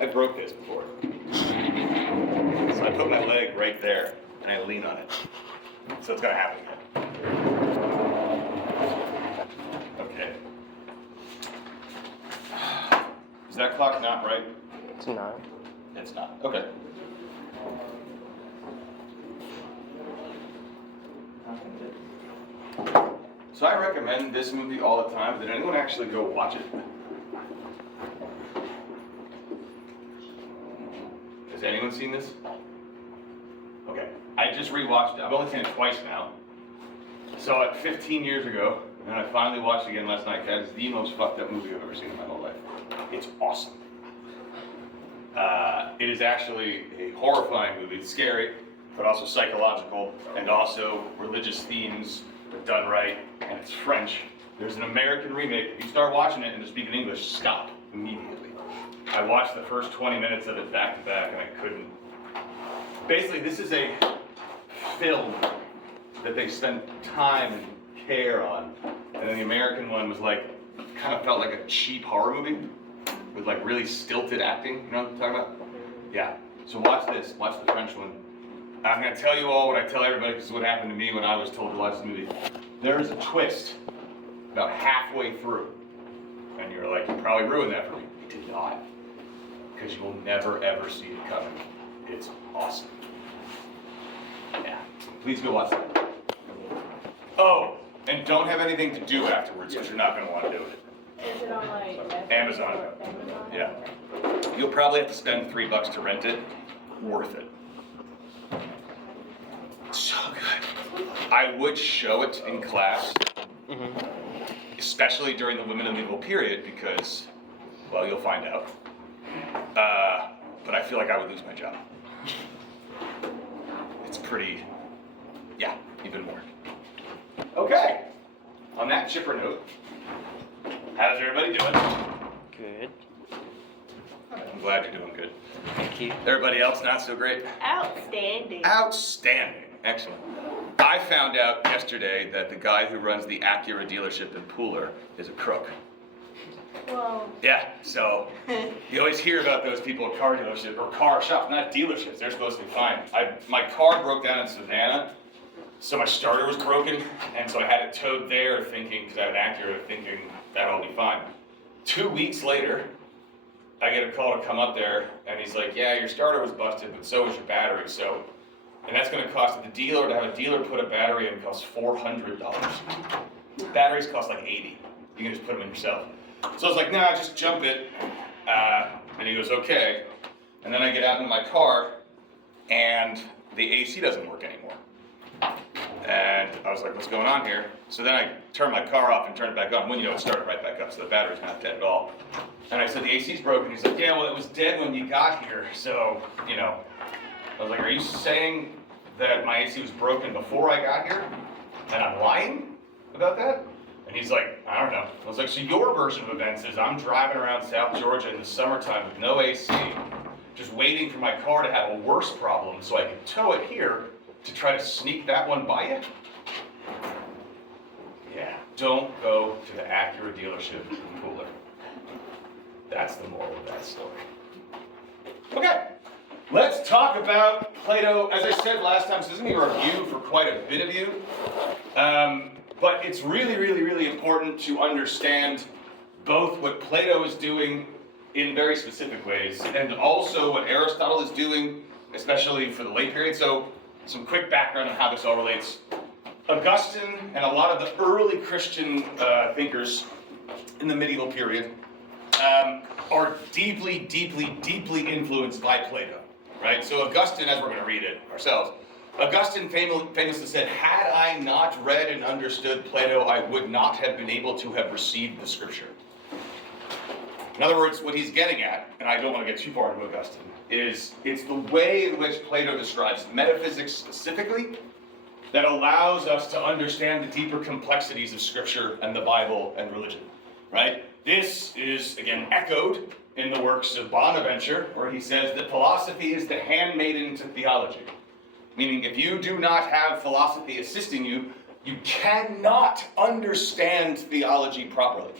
I broke this before. So I put my leg right there, and I lean on it. So it's gonna happen again. Okay. Is that clock not right? It's not. It's not. Okay. So I recommend this movie all the time. Did anyone actually go watch it? Has anyone seen this? Okay. I just rewatched it. I've only seen it twice now. Saw it 15 years ago, and I finally watched it again last night. That is the most fucked up movie I've ever seen in my whole life. It's awesome. It is actually a horrifying movie. It's scary, but also psychological, and also religious themes done right, and it's French. There's an American remake. If you start watching it and just speak in English, stop immediately. I watched the first 20 minutes of it back to back, and I couldn't. Basically, this is a film that they spent time and care on, and then the American one was like, kind of felt like a cheap horror movie with like really stilted acting. You know what I'm talking about? Yeah. So watch this. Watch the French one. I'm going to tell you all what I tell everybody because it's what happened to me when I was told to watch the movie. There is a twist about halfway through, and you're like, you probably ruined that for me. You did not, because you will never ever see it coming. It's awesome. Yeah. Please go watch that. Oh, and don't have anything to do afterwards because you're not going to want to do it. Is it on like Amazon. Yeah. You'll probably have to spend $3 to rent it. Worth it. So good. I would show it in class, especially during the women of the medieval period because, well, you'll find out. But I feel like I would lose my job. It's pretty, yeah, even more. Okay. On that chipper note, how's everybody doing? Good. I'm glad you're doing good. Thank you. Everybody else not so great? outstanding? Outstanding. Excellent. I found out yesterday that the guy who runs the Acura dealership in Pooler is a crook. Well, Yeah, so you always hear about those people at car dealerships, or car shops, not dealerships. They're supposed to be fine. My car broke down in Savannah, so my starter was broken, and so I had it towed there thinking, because I have an Acura, thinking that'll be fine. 2 weeks later, I get a call to come up there, and he's like, yeah, your starter was busted, but so was your battery, so, and that's gonna cost the dealer, to have a dealer put a battery in costs $400. Batteries cost like $80. You can just put them in yourself. So I was like, nah, just jump it. And he goes, okay. And then I get out into my car, and the AC doesn't work anymore. And I was like, what's going on here? So then I turned my car off and turned it back on. When you know, it started right back up, so the battery's not dead at all. And I said, the AC's broken. He's like, yeah, well, it was dead when you got here. So, you know, I was like, are you saying that my AC was broken before I got here? And I'm lying about that? And he's like, I don't know. I was like, so your version of events is I'm driving around South Georgia in the summertime with no AC, just waiting for my car to have a worse problem so I can tow it here to try to sneak that one by you? Yeah, don't go to the Acura dealership in Pooler. That's the moral of that story. Okay, let's talk about Plato. As I said last time, so this is going to be a review for quite a bit of you. But it's really, really, really important to understand both what Plato is doing in very specific ways and also what Aristotle is doing, especially for the late period. So some quick background on how this all relates. Augustine and a lot of the early Christian thinkers in the medieval period are deeply, deeply, deeply influenced by Plato, right? So Augustine, as we're going to read it ourselves, Augustine famously said, had I not read and understood Plato, I would not have been able to have received the scripture. In other words, what he's getting at, and I don't want to get too far into Augustine, is it's the way in which Plato describes metaphysics specifically that allows us to understand the deeper complexities of scripture and the Bible and religion, right? This is, again, echoed in the works of Bonaventure, where he says that philosophy is the handmaiden to theology. Meaning, if you do not have philosophy assisting you, you cannot understand theology properly.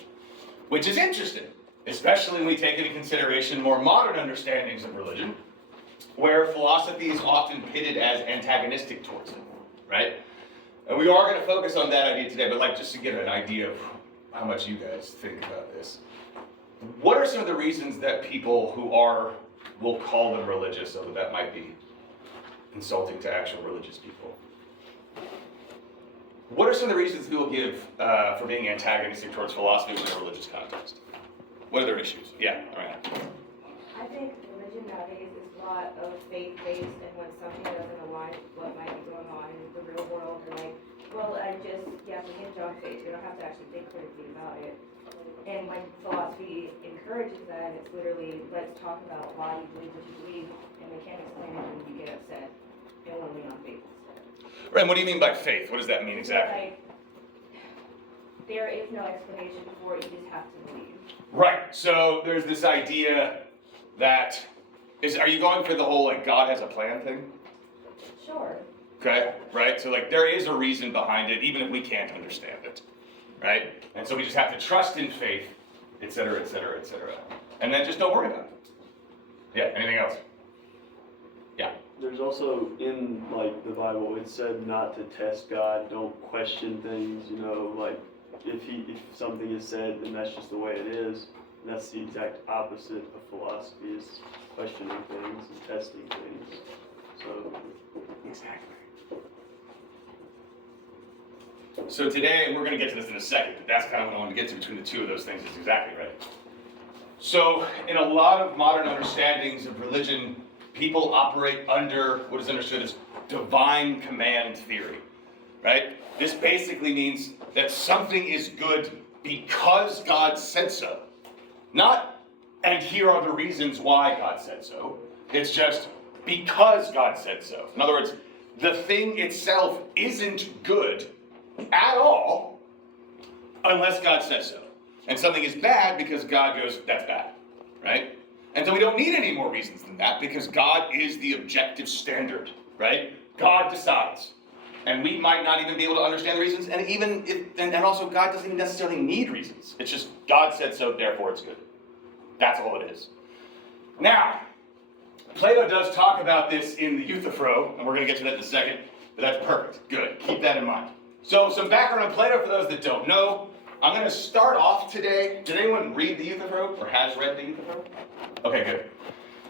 Which is interesting, especially when we take into consideration more modern understandings of religion, where philosophy is often pitted as antagonistic towards it, right? And we are going to focus on that idea today, but like just to get an idea of how much you guys think about this. What are some of the reasons that people who are, we'll call them religious, although that might be insulting to actual religious people. What are some of the reasons people give for being antagonistic towards philosophy in a religious context? What are their issues? Yeah, all right. I think religion nowadays is a lot of faith-based, and when something doesn't align with what might be going on in the real world, they're like, well, we hinge on faith. We don't have to actually think critically about it. And when philosophy encourages that, it's literally, let's talk about why you believe what you believe, and we can't explain it when you get upset, and we'll lean on faith instead. Right, and what do you mean by faith? What does that mean exactly? Like, there is no explanation for it, you just have to believe. Right, so there's this idea that, are you going for the whole like God has a plan thing? Sure. Okay, right, so like there is a reason behind it, even if we can't understand it, right? And so we just have to trust in faith, etc., etc., etc. And then just don't worry about it. Yeah, anything else? Yeah. There's also in like the Bible, it said not to test God, don't question things, like if something is said, then that's just the way it is. And that's the exact opposite of philosophy, is questioning things and testing things. So Exactly. So today, we're going to get to this in a second, but that's kind of what I want to get to between the two of those things is exactly right. So in a lot of modern understandings of religion, people operate under what is understood as divine command theory, right? This basically means that something is good because God said so. Not, and here are the reasons why God said so. It's just because God said so. In other words, the thing itself isn't good at all unless God says so. And something is bad because God goes, that's bad, right? And so we don't need any more reasons than that because God is the objective standard, right? God decides. And we might not even be able to understand the reasons, and also God doesn't even necessarily need reasons. It's just God said so, therefore it's good. That's all it is. Now, Plato does talk about this in the Euthyphro, and we're going to get to that in a second, but that's perfect. Good. Keep that in mind. So, some background on Plato for those that don't know. I'm going to start off today. Did anyone read the Euthyphro or has read the Euthyphro? Okay, good.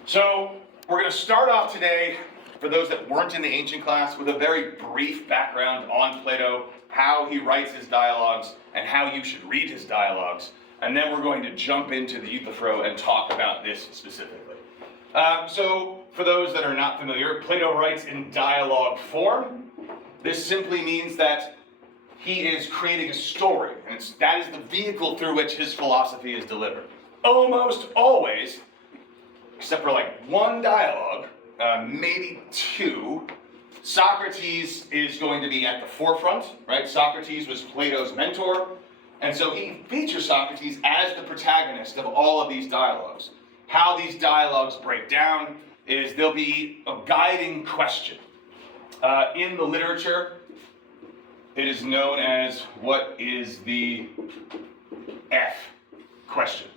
So, we're going to start off today, for those that weren't in the ancient class, with a very brief background on Plato, how he writes his dialogues, and how you should read his dialogues. And then we're going to jump into the Euthyphro and talk about this specifically. So, for those that are not familiar, Plato writes in dialogue form. This simply means that he is creating a story, and that is the vehicle through which his philosophy is delivered. Almost always, except for like one dialogue, maybe two, Socrates is going to be at the forefront, right? Socrates was Plato's mentor, and so he features Socrates as the protagonist of all of these dialogues. How these dialogues break down is there'll be a guiding question. In the literature, it is known as what is the F question,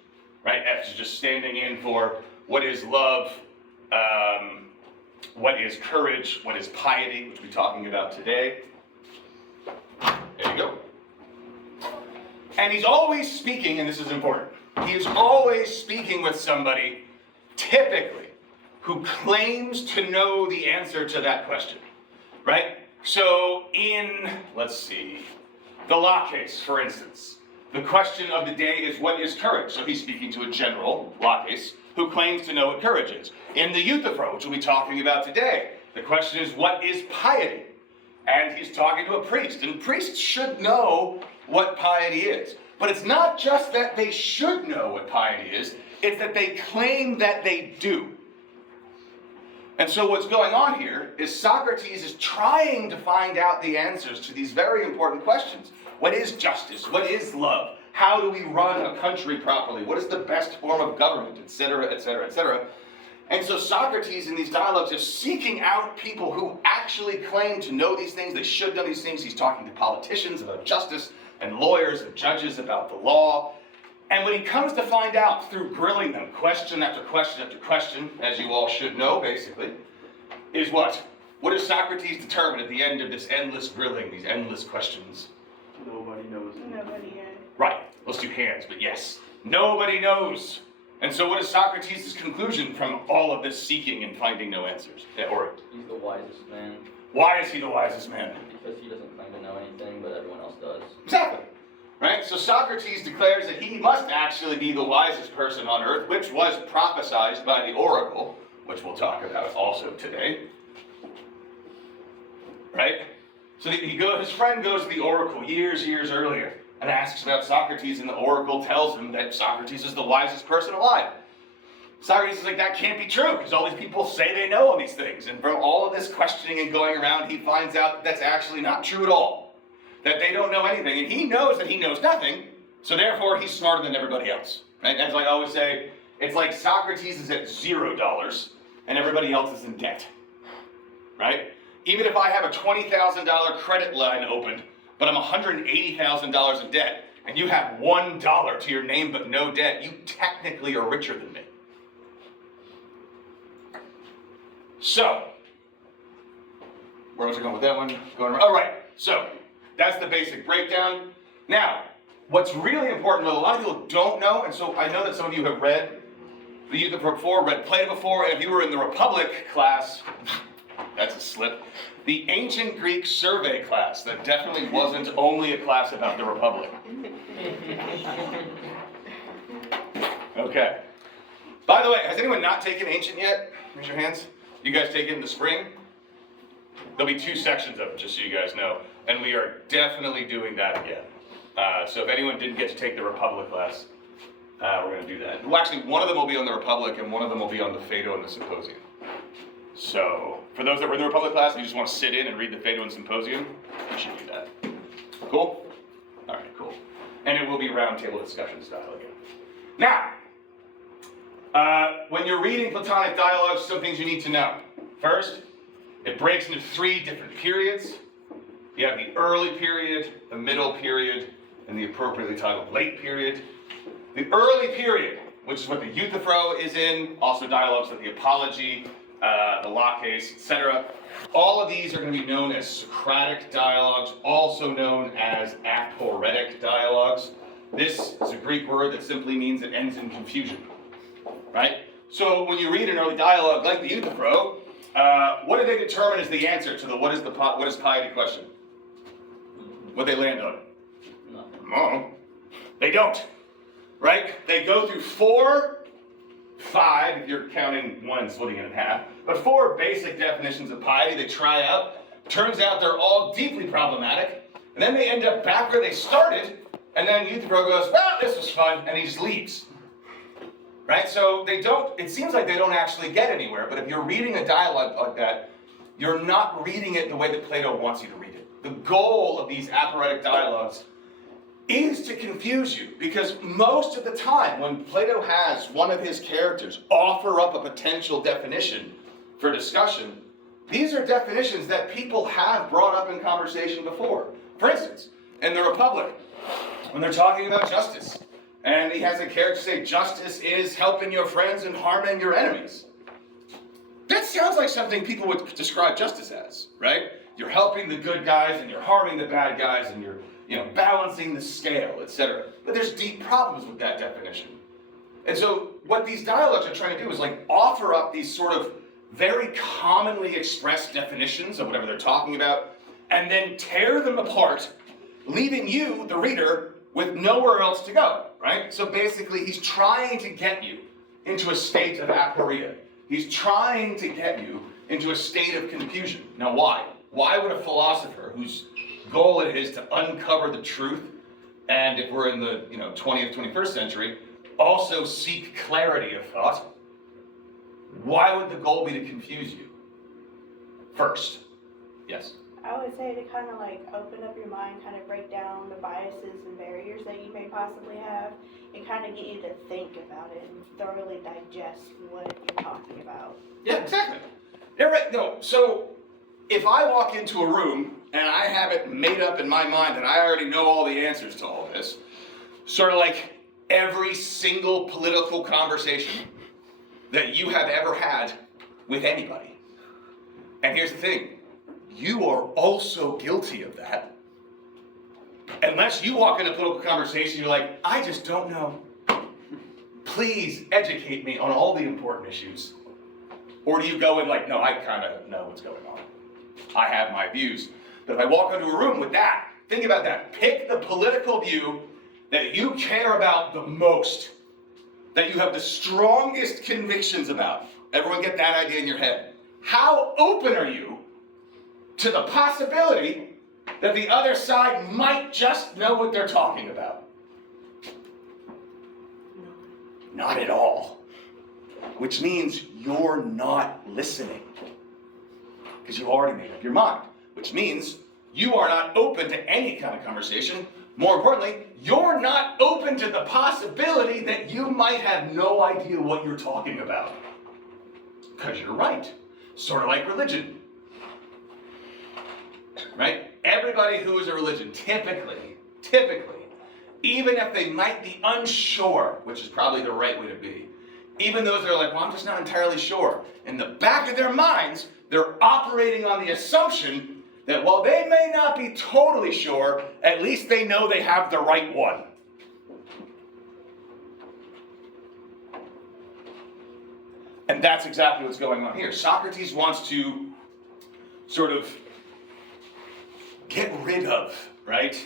right? F is just standing in for what is love, what is courage, what is piety, which we'll be talking about today. There you go. And he's always speaking, and this is important, he is always speaking with somebody, typically, who claims to know the answer to that question, right? So in, let's see, the law case, for instance, the question of the day is what is courage? So he's speaking to a general, law case, who claims to know what courage is. In the Euthyphro, which we'll be talking about today, the question is what is piety? And he's talking to a priest, and priests should know what piety is. But it's not just that they should know what piety is, it's that they claim that they do. And so what's going on here is Socrates is trying to find out the answers to these very important questions. What is justice? What is love? How do we run a country properly? What is the best form of government? Etc., etc., etc. And so Socrates in these dialogues is seeking out people who actually claim to know these things. They should know these things. He's talking to politicians about justice and lawyers and judges about the law. And when he comes to find out through grilling them, question after question after question, as you all should know, basically, is what? What does Socrates determine at the end of this endless grilling, these endless questions? Nobody knows. Nobody Right, let's do hands, but yes. Nobody knows. And so what is Socrates' conclusion from all of this seeking and finding no answers? Or He's the wisest man why is he the wisest man? because he doesn't claim to know anything, but everyone else does. Exactly. Right? So Socrates declares that he must actually be the wisest person on earth, which was prophesied by the oracle, which we'll talk about also today. Right? So his friend goes to the oracle years earlier and asks about Socrates, and the oracle tells him that Socrates is the wisest person alive. Socrates is like, that can't be true, because all these people say they know all these things. And from all of this questioning and going around, he finds out that that's actually not true at all. That they don't know anything. And he knows that he knows nothing, so therefore he's smarter than everybody else. Right? As I always say, it's like Socrates is at $0 and everybody else is in debt. Right? Even if I have a $20,000 credit line opened, but I'm $180,000 in debt, and you have $1 to your name but no debt, you technically are richer than me. So, where was I going with that one? Oh, right. So, that's the basic breakdown. Now, what's really important, what a lot of people don't know, and so I know that some of you have read the Euthyphro before, read Plato before, and if you were in the Republic class, that's a slip, the ancient Greek survey class, that definitely wasn't only a class about the Republic. Okay. By the way, has anyone not taken ancient yet? Raise your hands. You guys take it in the spring? There'll be 2 sections of it, just so you guys know. And we are definitely doing that again. So if anyone didn't get to take the Republic class, we're going to do that. Well, actually, one of them will be on the Republic, and one of them will be on the Phaedo and the Symposium. So for those that were in the Republic class, and you just want to sit in and read the Phaedo and Symposium, you should do that. Cool? All right, cool. And it will be roundtable discussion style again. Now, when you're reading Platonic dialogues, some things you need to know. First, it breaks into 3 different periods. You have the early period, the middle period, and the appropriately titled late period. The early period, which is what the Euthyphro is in, also dialogues like the Apology, the Law Case, etc. All of these are going to be known as Socratic dialogues, also known as aporetic dialogues. This is a Greek word that simply means it ends in confusion. Right? So when you read an early dialogue like the Euthyphro, what do they determine is the answer to the what is piety question? What they land on? Nothing. No, they don't. Right? They go through 4, 5, if you're counting one and splitting it in half, but 4 basic definitions of piety they try out. Turns out they're all deeply problematic, and then they end up back where they started, and then Euthyphro goes, well, this was fun, and he just leaves. Right? So it seems like they don't actually get anywhere, but if you're reading a dialogue like that, you're not reading it the way that Plato wants you to read it. The goal of these aporetic dialogues is to confuse you, because most of the time when Plato has one of his characters offer up a potential definition for discussion, these are definitions that people have brought up in conversation before. For instance, in the Republic, when they're talking about justice, and he has a character say, justice is helping your friends and harming your enemies. That sounds like something people would describe justice as, right? You're helping the good guys and you're harming the bad guys and you're balancing the scale, etc. But there's deep problems with that definition. And so what these dialogues are trying to do is like offer up these sort of very commonly expressed definitions of whatever they're talking about, and then tear them apart, leaving you, the reader, with nowhere else to go, right? So basically, he's trying to get you into a state of aporia. He's trying to get you into a state of confusion. Now, why? Why would a philosopher whose goal it is to uncover the truth, and if we're in the 20th, 21st century, also seek clarity of thought, why would the goal be to confuse you? First, yes? I would say to kind of like open up your mind, kind of break down the biases and barriers that you may possibly have, and kind of get you to think about it and thoroughly digest what you're talking about. Yeah, exactly. Yeah, right. No, so if I walk into a room and I have it made up in my mind that I already know all the answers to all this, sort of like every single political conversation that you have ever had with anybody. And here's the thing, you are also guilty of that. Unless you walk into a political conversation, you're like, I just don't know. Please educate me on all the important issues. Or do you go in like, no, I kind of know what's going on. I have my views. But if I walk into a room with that, think about that. Pick the political view that you care about the most, that you have the strongest convictions about. Everyone get that idea in your head. How open are you to the possibility that the other side might just know what they're talking about? Not at all. Which means you're not listening. Because you already made up your mind. Which means you are not open to any kind of conversation. More importantly, you're not open to the possibility that you might have no idea what you're talking about. Because you're right. Sort of like religion. Right? Everybody who is a religion, typically, even if they might be unsure, which is probably the right way to be, even those that are like, well, I'm just not entirely sure, in the back of their minds, they're operating on the assumption that while they may not be totally sure, at least they know they have the right one. And that's exactly what's going on here. Socrates wants to sort of get rid of, right,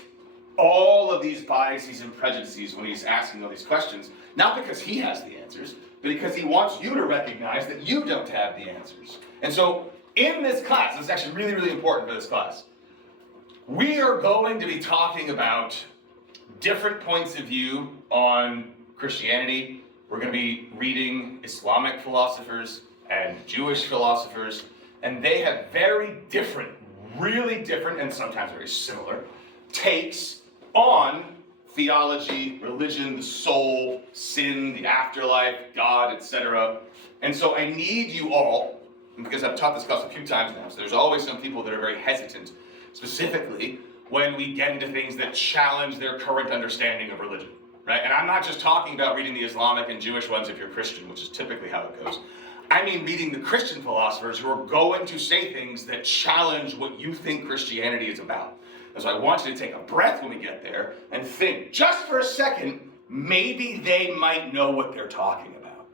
all of these biases and prejudices when he's asking all these questions, not because he has the answers, but because he wants you to recognize that you don't have the answers. And so in this class, this is actually really, really important for this class, we are going to be talking about different points of view on Christianity. We're going to be reading Islamic philosophers and Jewish philosophers, and they have very different, really different, and sometimes very similar takes on theology, religion, the soul, sin, the afterlife, God, etc. And so I need you all, because I've taught this class a few times now, so there's always some people that are very hesitant, specifically when we get into things that challenge their current understanding of religion, right? And I'm not just talking about reading the Islamic and Jewish ones if you're Christian, which is typically how it goes. I mean reading the Christian philosophers who are going to say things that challenge what you think Christianity is about. And so I want you to take a breath when we get there and think, just for a second, maybe they might know what they're talking about.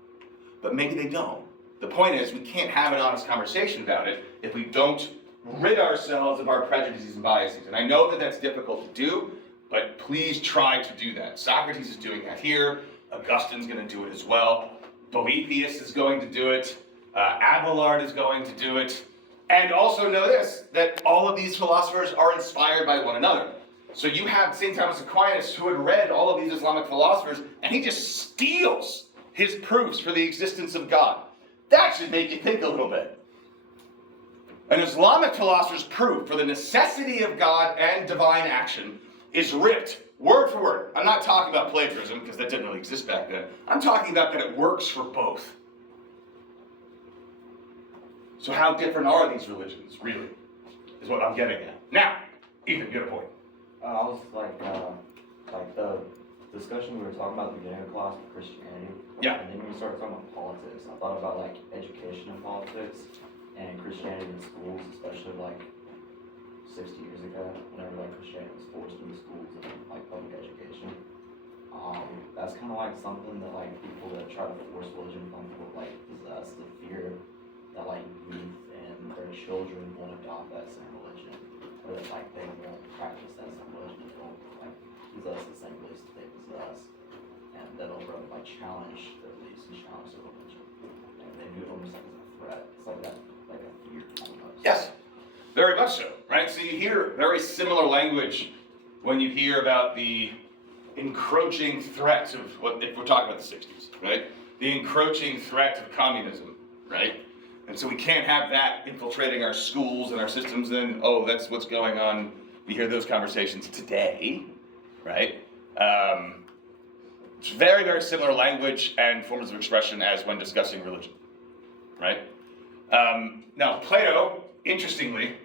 But maybe they don't. The point is, we can't have an honest conversation about it if we don't rid ourselves of our prejudices and biases. And I know that that's difficult to do, but please try to do that. Socrates is doing that here. Augustine's going to do it as well. Boethius is going to do it. Abelard is going to do it. And also know this, that all of these philosophers are inspired by one another. So you have St. Thomas Aquinas, who had read all of these Islamic philosophers, and he just steals his proofs for the existence of God. That should make you think a little bit. An Islamic philosopher's proof for the necessity of God and divine action is ripped word for word. I'm not talking about plagiarism, because that didn't really exist back then. I'm talking about that it works for both. So how different are these religions, really, is what I'm getting at. Now, Ethan, get a point. I was like the discussion we were talking about at the beginning of class with Christianity. Yeah. And then when we started talking about politics, I thought about like education and politics and Christianity in schools, especially like 60 years ago, whenever like Christianity was forced into schools and like public education. That's kind of like something that like people that try to force religion on people like possess the fear that like youth and their children won't adopt that same religion, or that like they won't practice that same religion, they won't like possess the same beliefs that they possess, and that'll like challenge their beliefs and challenge their religion, and they view it almost like as a threat. It's like that, like a fear almost. Yes, very much so, right? So you hear very similar language when you hear about the encroaching threat of what, if we're talking about the 60s, right? The encroaching threat of communism, right? And so we can't have that infiltrating our schools and our systems, then, oh, that's what's going on. We hear those conversations today, right? It's very, very similar language and forms of expression as when discussing religion, right? Now, Plato, interestingly,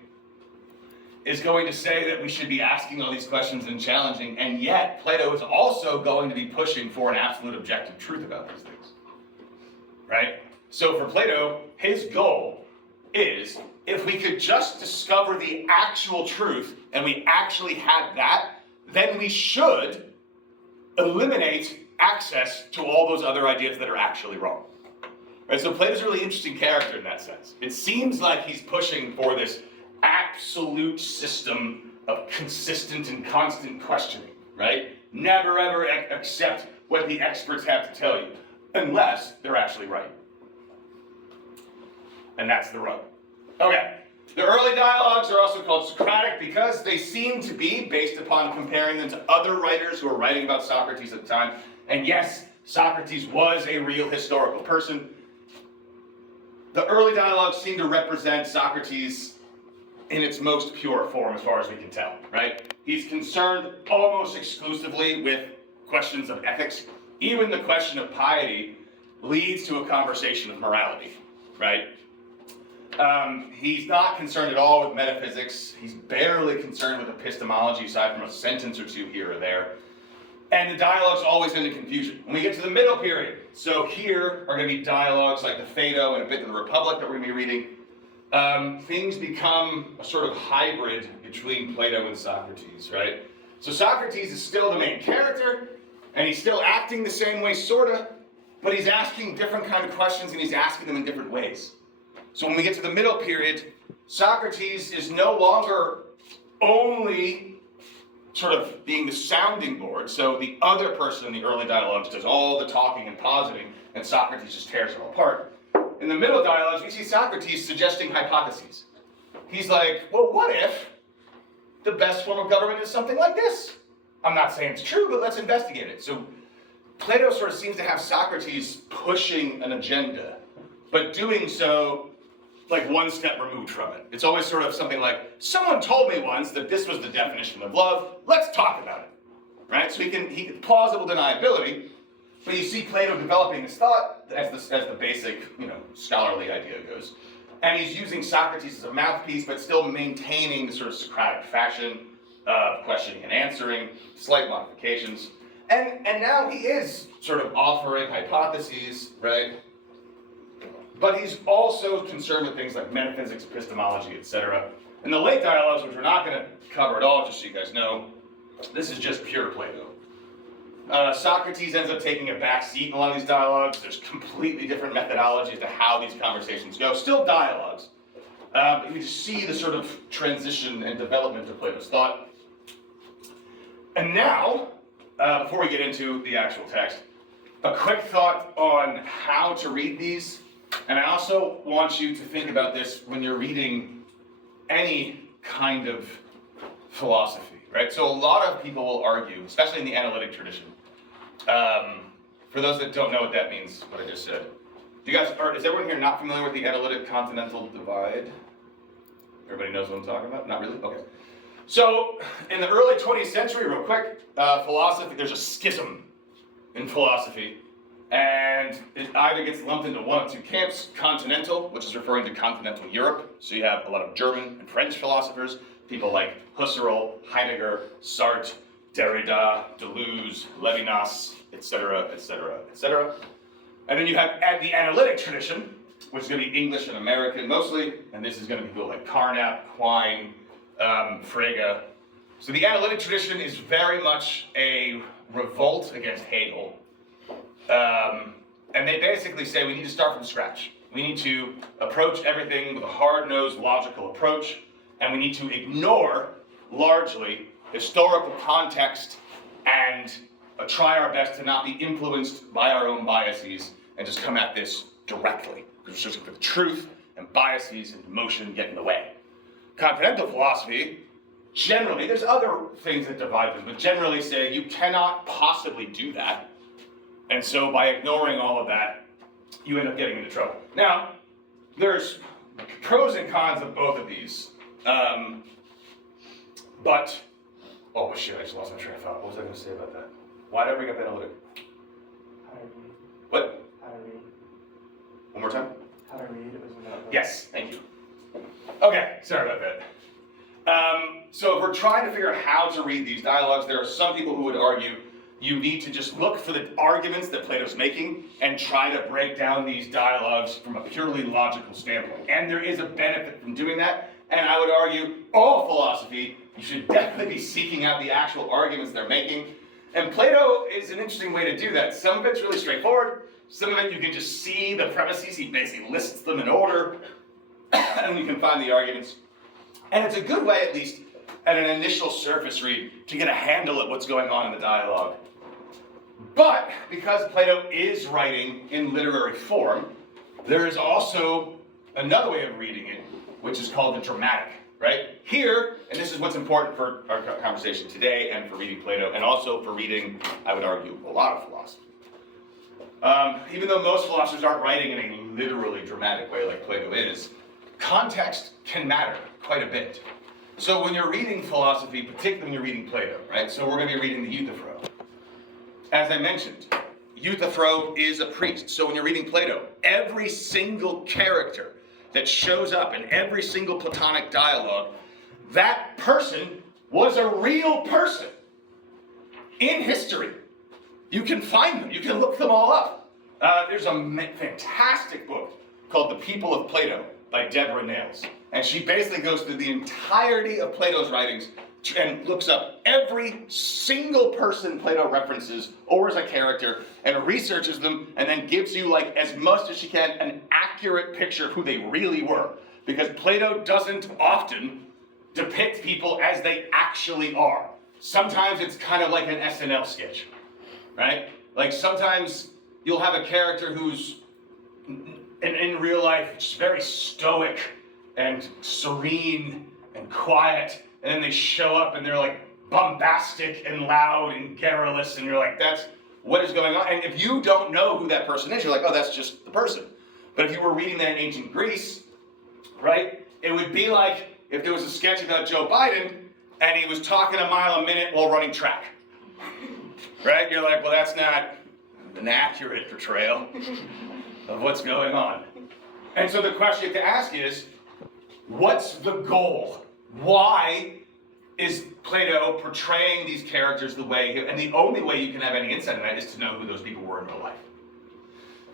is going to say that we should be asking all these questions and challenging, and yet Plato is also going to be pushing for an absolute objective truth about these things, right? So for Plato, his goal is, if we could just discover the actual truth, and we actually had that, then we should eliminate access to all those other ideas that are actually wrong. Right? So Plato's a really interesting character in that sense. It seems like he's pushing for this absolute system of consistent and constant questioning, right? Never ever accept what the experts have to tell you, unless they're actually right. And that's the rub. Okay, the early dialogues are also called Socratic because they seem to be based upon comparing them to other writers who were writing about Socrates at the time. And yes, Socrates was a real historical person. The early dialogues seem to represent Socrates in its most pure form as far as we can tell, right? He's concerned almost exclusively with questions of ethics. Even the question of piety leads to a conversation of morality, right? He's not concerned at all with metaphysics. He's barely concerned with epistemology, aside from a sentence or two here or there. And the dialogues always end in confusion. When we get to the middle period, so here are going to be dialogues like the Phaedo and a bit of the Republic that we're going to be reading. Things become a sort of hybrid between Plato and Socrates, right? So Socrates is still the main character, and he's still acting the same way, sorta, but he's asking different kind of questions, and he's asking them in different ways. So when we get to the middle period, Socrates is no longer only sort of being the sounding board, so the other person in the early dialogues does all the talking and positing, and Socrates just tears it all apart. In the middle dialogues, we see Socrates suggesting hypotheses. He's like, well, what if the best form of government is something like this? I'm not saying it's true, but let's investigate it. So Plato sort of seems to have Socrates pushing an agenda, but doing so like one step removed from it. It's always sort of something like, someone told me once that this was the definition of love, let's talk about it, right? So he can plausible deniability, but you see Plato developing this thought as the basic, scholarly idea goes. And he's using Socrates as a mouthpiece, but still maintaining the sort of Socratic fashion of questioning and answering, slight modifications. And now he is sort of offering hypotheses, right? But he's also concerned with things like metaphysics, epistemology, etc. In the late dialogues, which we're not going to cover at all, just so you guys know, this is just pure Plato. Socrates ends up taking a back seat in a lot of these dialogues. There's completely different methodologies to how these conversations go. Still dialogues, but you just see the sort of transition and development of Plato's thought. And now, before we get into the actual text, a quick thought on how to read these. And I also want you to think about this when you're reading any kind of philosophy, right? So a lot of people will argue, especially in the analytic tradition. For those that don't know what that means, what I just said. Is everyone here not familiar with the analytic continental divide? Everybody knows what I'm talking about? Not really? Okay. So in the early 20th century, real quick, philosophy, there's a schism in philosophy. And it either gets lumped into one of two camps, continental, which is referring to continental Europe. So you have a lot of German and French philosophers, people like Husserl, Heidegger, Sartre, Derrida, Deleuze, Levinas, etc., etc., etc. And then you have the analytic tradition, which is going to be English and American mostly, and this is going to be people like Carnap, Quine, Frege. So the analytic tradition is very much a revolt against Hegel. And they basically say we need to start from scratch. We need to approach everything with a hard-nosed, logical approach, and we need to ignore, largely, historical context and try our best to not be influenced by our own biases and just come at this directly. Because it's just the truth and biases and emotion get in the way. Continental philosophy, generally, there's other things that divide them, but generally say you cannot possibly do that. And so by ignoring all of that, you end up getting into trouble. Now, there's pros and cons of both of these. Oh shit, I just lost my train of thought. What was I going to say about that? Why did I bring up analytic? How to read. What? How to read. One more time? How to read. It was another. Yes, thank you. Okay, sorry about that. So if we're trying to figure out how to read these dialogues, there are some people who would argue you need to just look for the arguments that Plato's making and try to break down these dialogues from a purely logical standpoint. And there is a benefit from doing that. And I would argue all philosophy, you should definitely be seeking out the actual arguments they're making. And Plato is an interesting way to do that. Some of it's really straightforward. Some of it you can just see the premises. He basically lists them in order. And you can find the arguments. And it's a good way, at least, at an initial surface read, to get a handle at what's going on in the dialogue. But because Plato is writing in literary form, there is also another way of reading it, which is called the dramatic, right? Here, and this is what's important for our conversation today and for reading Plato, and also for reading, I would argue, a lot of philosophy. Even though most philosophers aren't writing in a literally dramatic way like Plato is, context can matter quite a bit. So when you're reading philosophy, particularly when you're reading Plato, right? So we're going to be reading the Euthyphro. As I mentioned, Euthyphro is a priest. So when you're reading Plato, every single character that shows up in every single Platonic dialogue, that person was a real person in history. You can find them. You can look them all up. There's a fantastic book called The People of Plato by Deborah Nails. And she basically goes through the entirety of Plato's writings and looks up every single person Plato references or as a character and researches them and then gives you, like, as much as she can, an accurate picture of who they really were. Because Plato doesn't often depict people as they actually are. Sometimes it's kind of like an SNL sketch, right? Like sometimes you'll have a character who's in real life just very stoic and serene and quiet, and then they show up and they're like bombastic and loud and garrulous, and you're like, that's what is going on. And if you don't know who that person is, you're like, oh, that's just the person. But if you were reading that in ancient Greece, right, it would be like if there was a sketch about Joe Biden and he was talking a mile a minute while running track, right? You're like, well, that's not an accurate portrayal of what's going on. And so the question you have to ask is, what's the goal? Why is Plato portraying these characters the way, and the only way you can have any insight into that is to know who those people were in real life.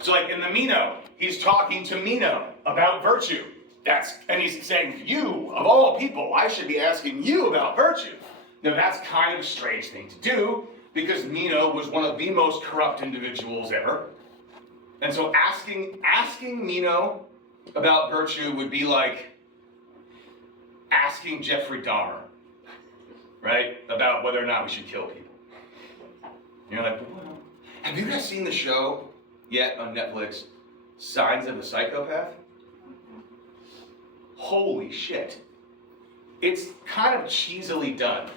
So like in the Meno, he's talking to Meno about virtue. And he's saying, you, of all people, I should be asking you about virtue. Now that's kind of a strange thing to do, because Meno was one of the most corrupt individuals ever. And so asking Meno about virtue would be like asking Jeffrey Dahmer, right, about whether or not we should kill people. And you're like, well, have you guys seen the show yet on Netflix, Signs of a Psychopath? Holy shit. It's kind of cheesily done,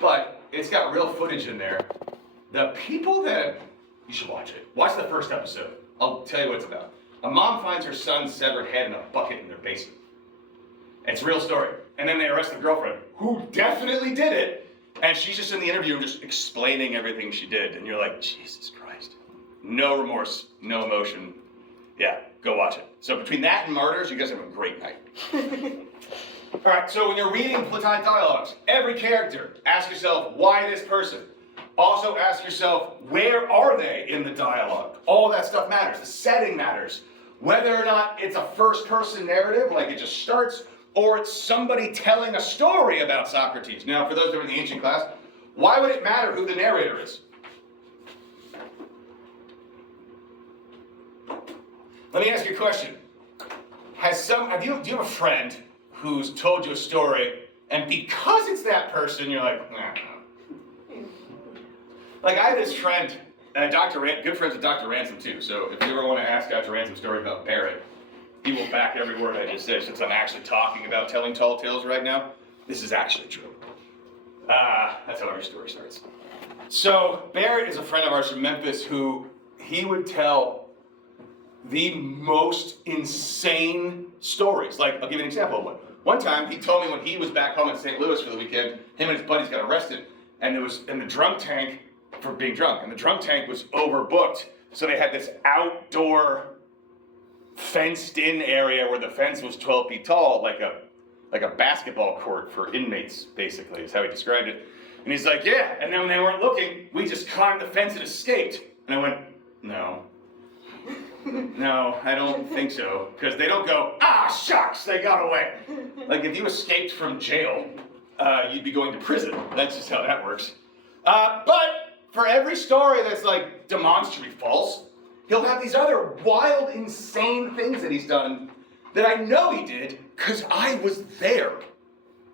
but it's got real footage in there. The people that, you should watch it. Watch the first episode. I'll tell you what it's about. A mom finds her son's severed head in a bucket in their basement. It's a real story. And then they arrest the girlfriend, who definitely did it, and she's just in the interview and just explaining everything she did. And you're like, Jesus Christ. No remorse, no emotion. Yeah, go watch it. So between that and Martyrs, you guys have a great night. All right, so when you're reading Platonic dialogues, every character, ask yourself, why this person? Also ask yourself, where are they in the dialogue? All that stuff matters. The setting matters. Whether or not it's a first-person narrative, like it just starts, or it's somebody telling a story about Socrates. Now, for those who are in the ancient class, why would it matter who the narrator is? Let me ask you a question. Do you have a friend who's told you a story, and because it's that person, you're like, nah. Like, I have this friend, good friends with Dr. Ransom, too, so if you ever want to ask Dr. Ransom a story about Barrett, he will back every word I just said, since I'm actually talking about telling tall tales right now. This is actually true. That's how every story starts. So, Barrett is a friend of ours from Memphis who, he would tell the most insane stories. Like, I'll give you an example of one. One time, he told me when he was back home in St. Louis for the weekend, him and his buddies got arrested, and it was in the drunk tank for being drunk, and the drunk tank was overbooked, so they had this outdoor fenced-in area where the fence was 12 feet tall, like a like a basketball court for inmates, basically, is how he described it. And he's like, yeah, and then when they weren't looking, we just climbed the fence and escaped. And I went, no. No, I don't think so. Because they don't go, ah, shucks, they got away. Like, if you escaped from jail, you'd be going to prison. That's just how that works. But for every story that's like demonstrably false, he'll have these other wild, insane things that he's done that I know he did because I was there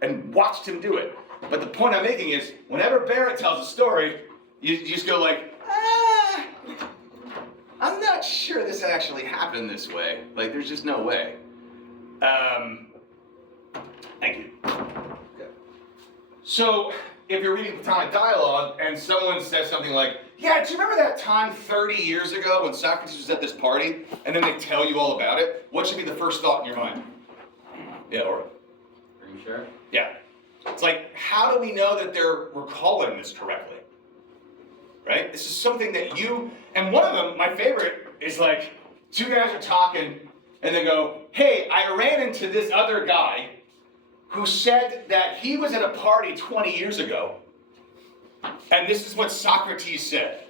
and watched him do it. But the point I'm making is, whenever Barrett tells a story, you just go like, I'm not sure this actually happened this way. Like, there's just no way. Thank you. Okay. So, if you're reading Platonic dialogue and someone says something like, yeah, do you remember that time 30 years ago when Socrates was at this party? And then they tell you all about it? What should be the first thought in your mind? Yeah, or? Are you sure? Yeah. It's like, how do we know that they're recalling this correctly? Right? This is something that you, and one of them, my favorite, is like, two guys are talking, and they go, hey, I ran into this other guy who said that he was at a party 20 years ago, and this is what Socrates said.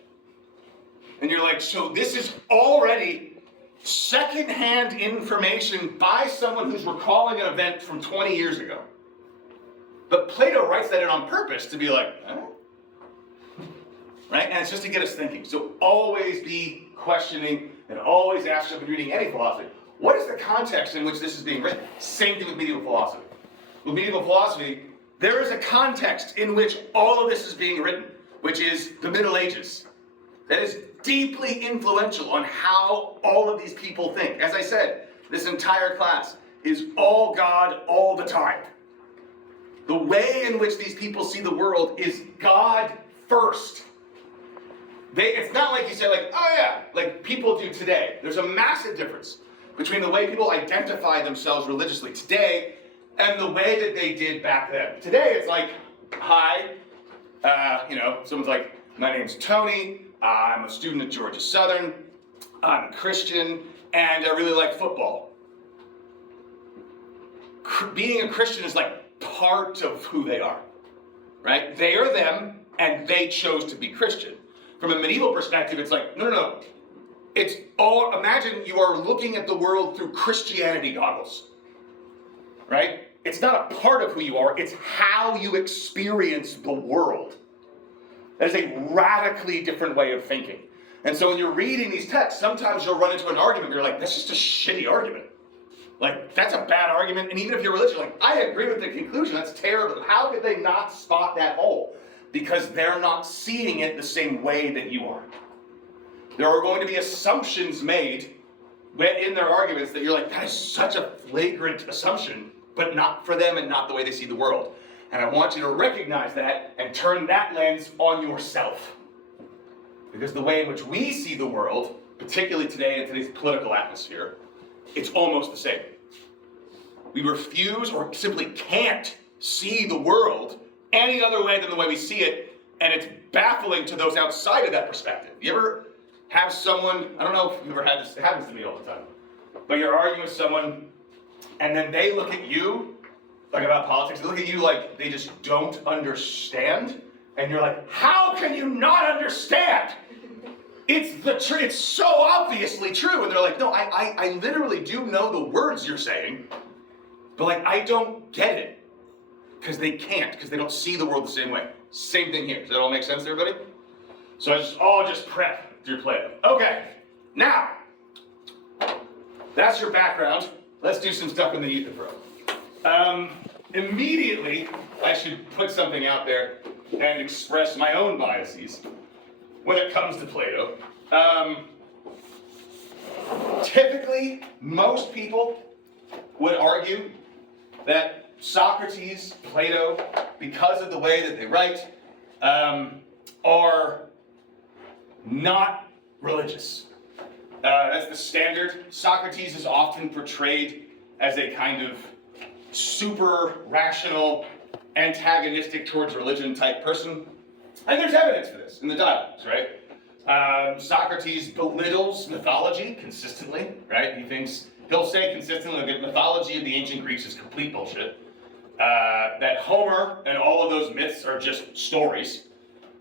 And you're like, so this is already secondhand information by someone who's recalling an event from 20 years ago. But Plato writes that in on purpose to be like, huh? Right? And it's just to get us thinking. So always be questioning and always ask yourself when reading any philosophy, what is the context in which this is being written? Same thing with medieval philosophy. With medieval philosophy, there is a context in which all of this is being written, which is the Middle Ages. That is deeply influential on how all of these people think. As I said, this entire class is all God all the time. The way in which these people see the world is God first. It's not like you say, like, oh yeah, like people do today. There's a massive difference between the way people identify themselves religiously today and the way that they did back then. Today it's like, hi, someone's like, my name's Tony, I'm a student at Georgia Southern, I'm a Christian, and I really like football. Being a Christian is like part of who they are, right? They are them, and they chose to be Christian. From a medieval perspective, it's like, no. It's all, imagine you are looking at the world through Christianity goggles, right? It's not a part of who you are, it's how you experience the world. That is a radically different way of thinking. And so when you're reading these texts, sometimes you'll run into an argument where you're like, that's just a shitty argument. Like, that's a bad argument, and even if you're religious, like, I agree with the conclusion, that's terrible. How could they not spot that hole? Because they're not seeing it the same way that you are. There are going to be assumptions made in their arguments that you're like, that is such a flagrant assumption, but not for them and not the way they see the world. And I want you to recognize that and turn that lens on yourself. Because the way in which we see the world, particularly today in today's political atmosphere, it's almost the same. We refuse or simply can't see the world any other way than the way we see it, and it's baffling to those outside of that perspective. You ever have someone, I don't know if you've ever had this, it happens to me all the time, but you're arguing with someone, and then they look at you, like about politics, they look at you like they just don't understand, and you're like, how can you not understand? It's so obviously true, and they're like, no, I literally do know the words you're saying, but like, I don't get it. Because they can't, because they don't see the world the same way. Same thing here. Does that all make sense to everybody? So just prep through Plato. Okay, now, that's your background. Let's do some stuff in the Euthyphro. Immediately, I should put something out there and express my own biases when it comes to Plato. Typically, most people would argue that Socrates, Plato, because of the way that they write, are not religious. That's the standard. Socrates is often portrayed as a kind of super rational, antagonistic towards religion type person. And there's evidence for this in the dialogues, right? Socrates belittles mythology consistently, right? He'll say consistently that mythology of the ancient Greeks is complete bullshit. that Homer and all of those myths are just stories.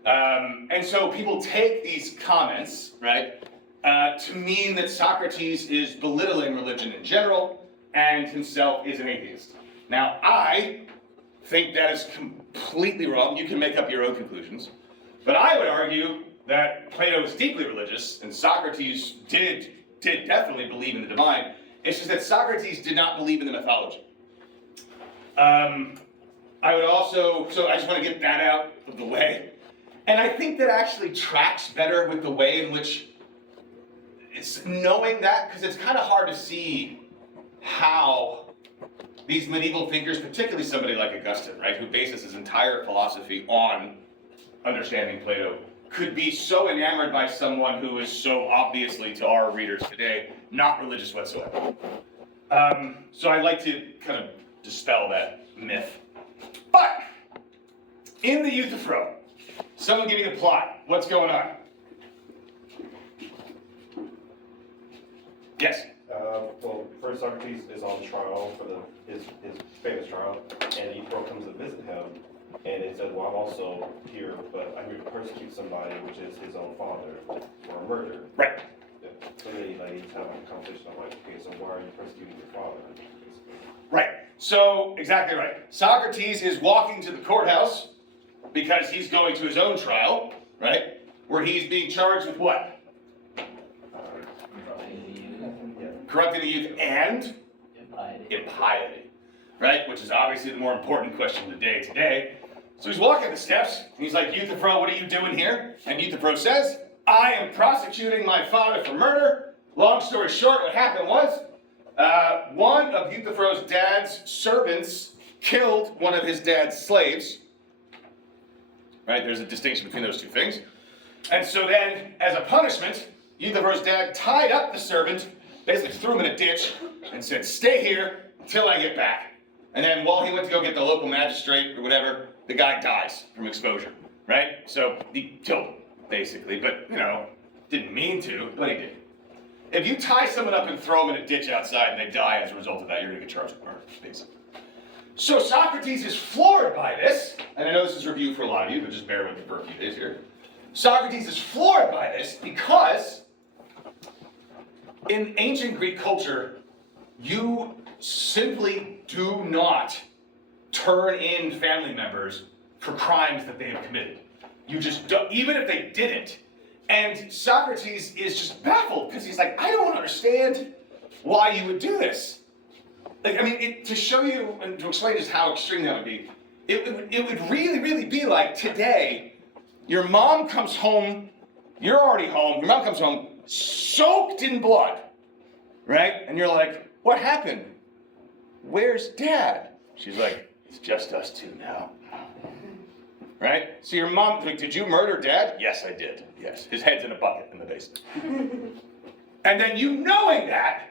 And so people take these comments, right, to mean that Socrates is belittling religion in general and himself is an atheist. Now, I think that is completely wrong. You can make up your own conclusions. But I would argue that Plato is deeply religious and Socrates did definitely believe in the divine. It's just that Socrates did not believe in the mythology. I would also, so I just want to get that out of the way. And I think that actually tracks better with the way in which it's knowing that, because it's kind of hard to see how these medieval thinkers, particularly somebody like Augustine, right, who bases his entire philosophy on understanding Plato, could be so enamored by someone who is so obviously, to our readers today, not religious whatsoever. So I'd like to kind of dispel that myth. But in the Euthyphro, someone give me the plot. What's going on? Yes? Well, first Socrates is on trial for his famous trial, and Euthyphro comes to visit him, and he said, well, I'm also here, but I'm here to persecute somebody, which is his own father, for a murder. Right. Yeah. So then he's having a conversation, I'm like, okay, so why are you persecuting your father? Right. So, exactly right. Socrates is walking to the courthouse because he's going to his own trial, right? Where he's being charged with what? Corrupting the youth and impiety, right? Which is obviously the more important question of the day today. So he's walking the steps, and he's like, Euthyphro, what are you doing here? And Euthyphro says, I am prosecuting my father for murder. Long story short, what happened was, one of Euthyphro's dad's servants killed one of his dad's slaves. Right, there's a distinction between those two things. And so then, as a punishment, Euthyphro's dad tied up the servant, basically threw him in a ditch, and said, stay here until I get back. And then while he went to go get the local magistrate or whatever, the guy dies from exposure, right? So he killed him, basically, but, didn't mean to, but he did. If you tie someone up and throw them in a ditch outside and they die as a result of that, you're going to get charged with murder, basically. So Socrates is floored by this, and I know this is review for a lot of you, but just bear with me for a few days here. Socrates is floored by this because in ancient Greek culture, you simply do not turn in family members for crimes that they have committed. You just don't, even if they didn't. And Socrates is just baffled because he's like, I don't understand why you would do this. To show you and to explain just how extreme that would be, it would really, really be like today, your mom comes home, you're already home, your mom comes home soaked in blood, right? And you're like, what happened? Where's Dad? She's like, it's just us two now. Right? So your mom, like, did you murder Dad? Yes, I did. Yes. His head's in a bucket in the basement. And then you knowing that,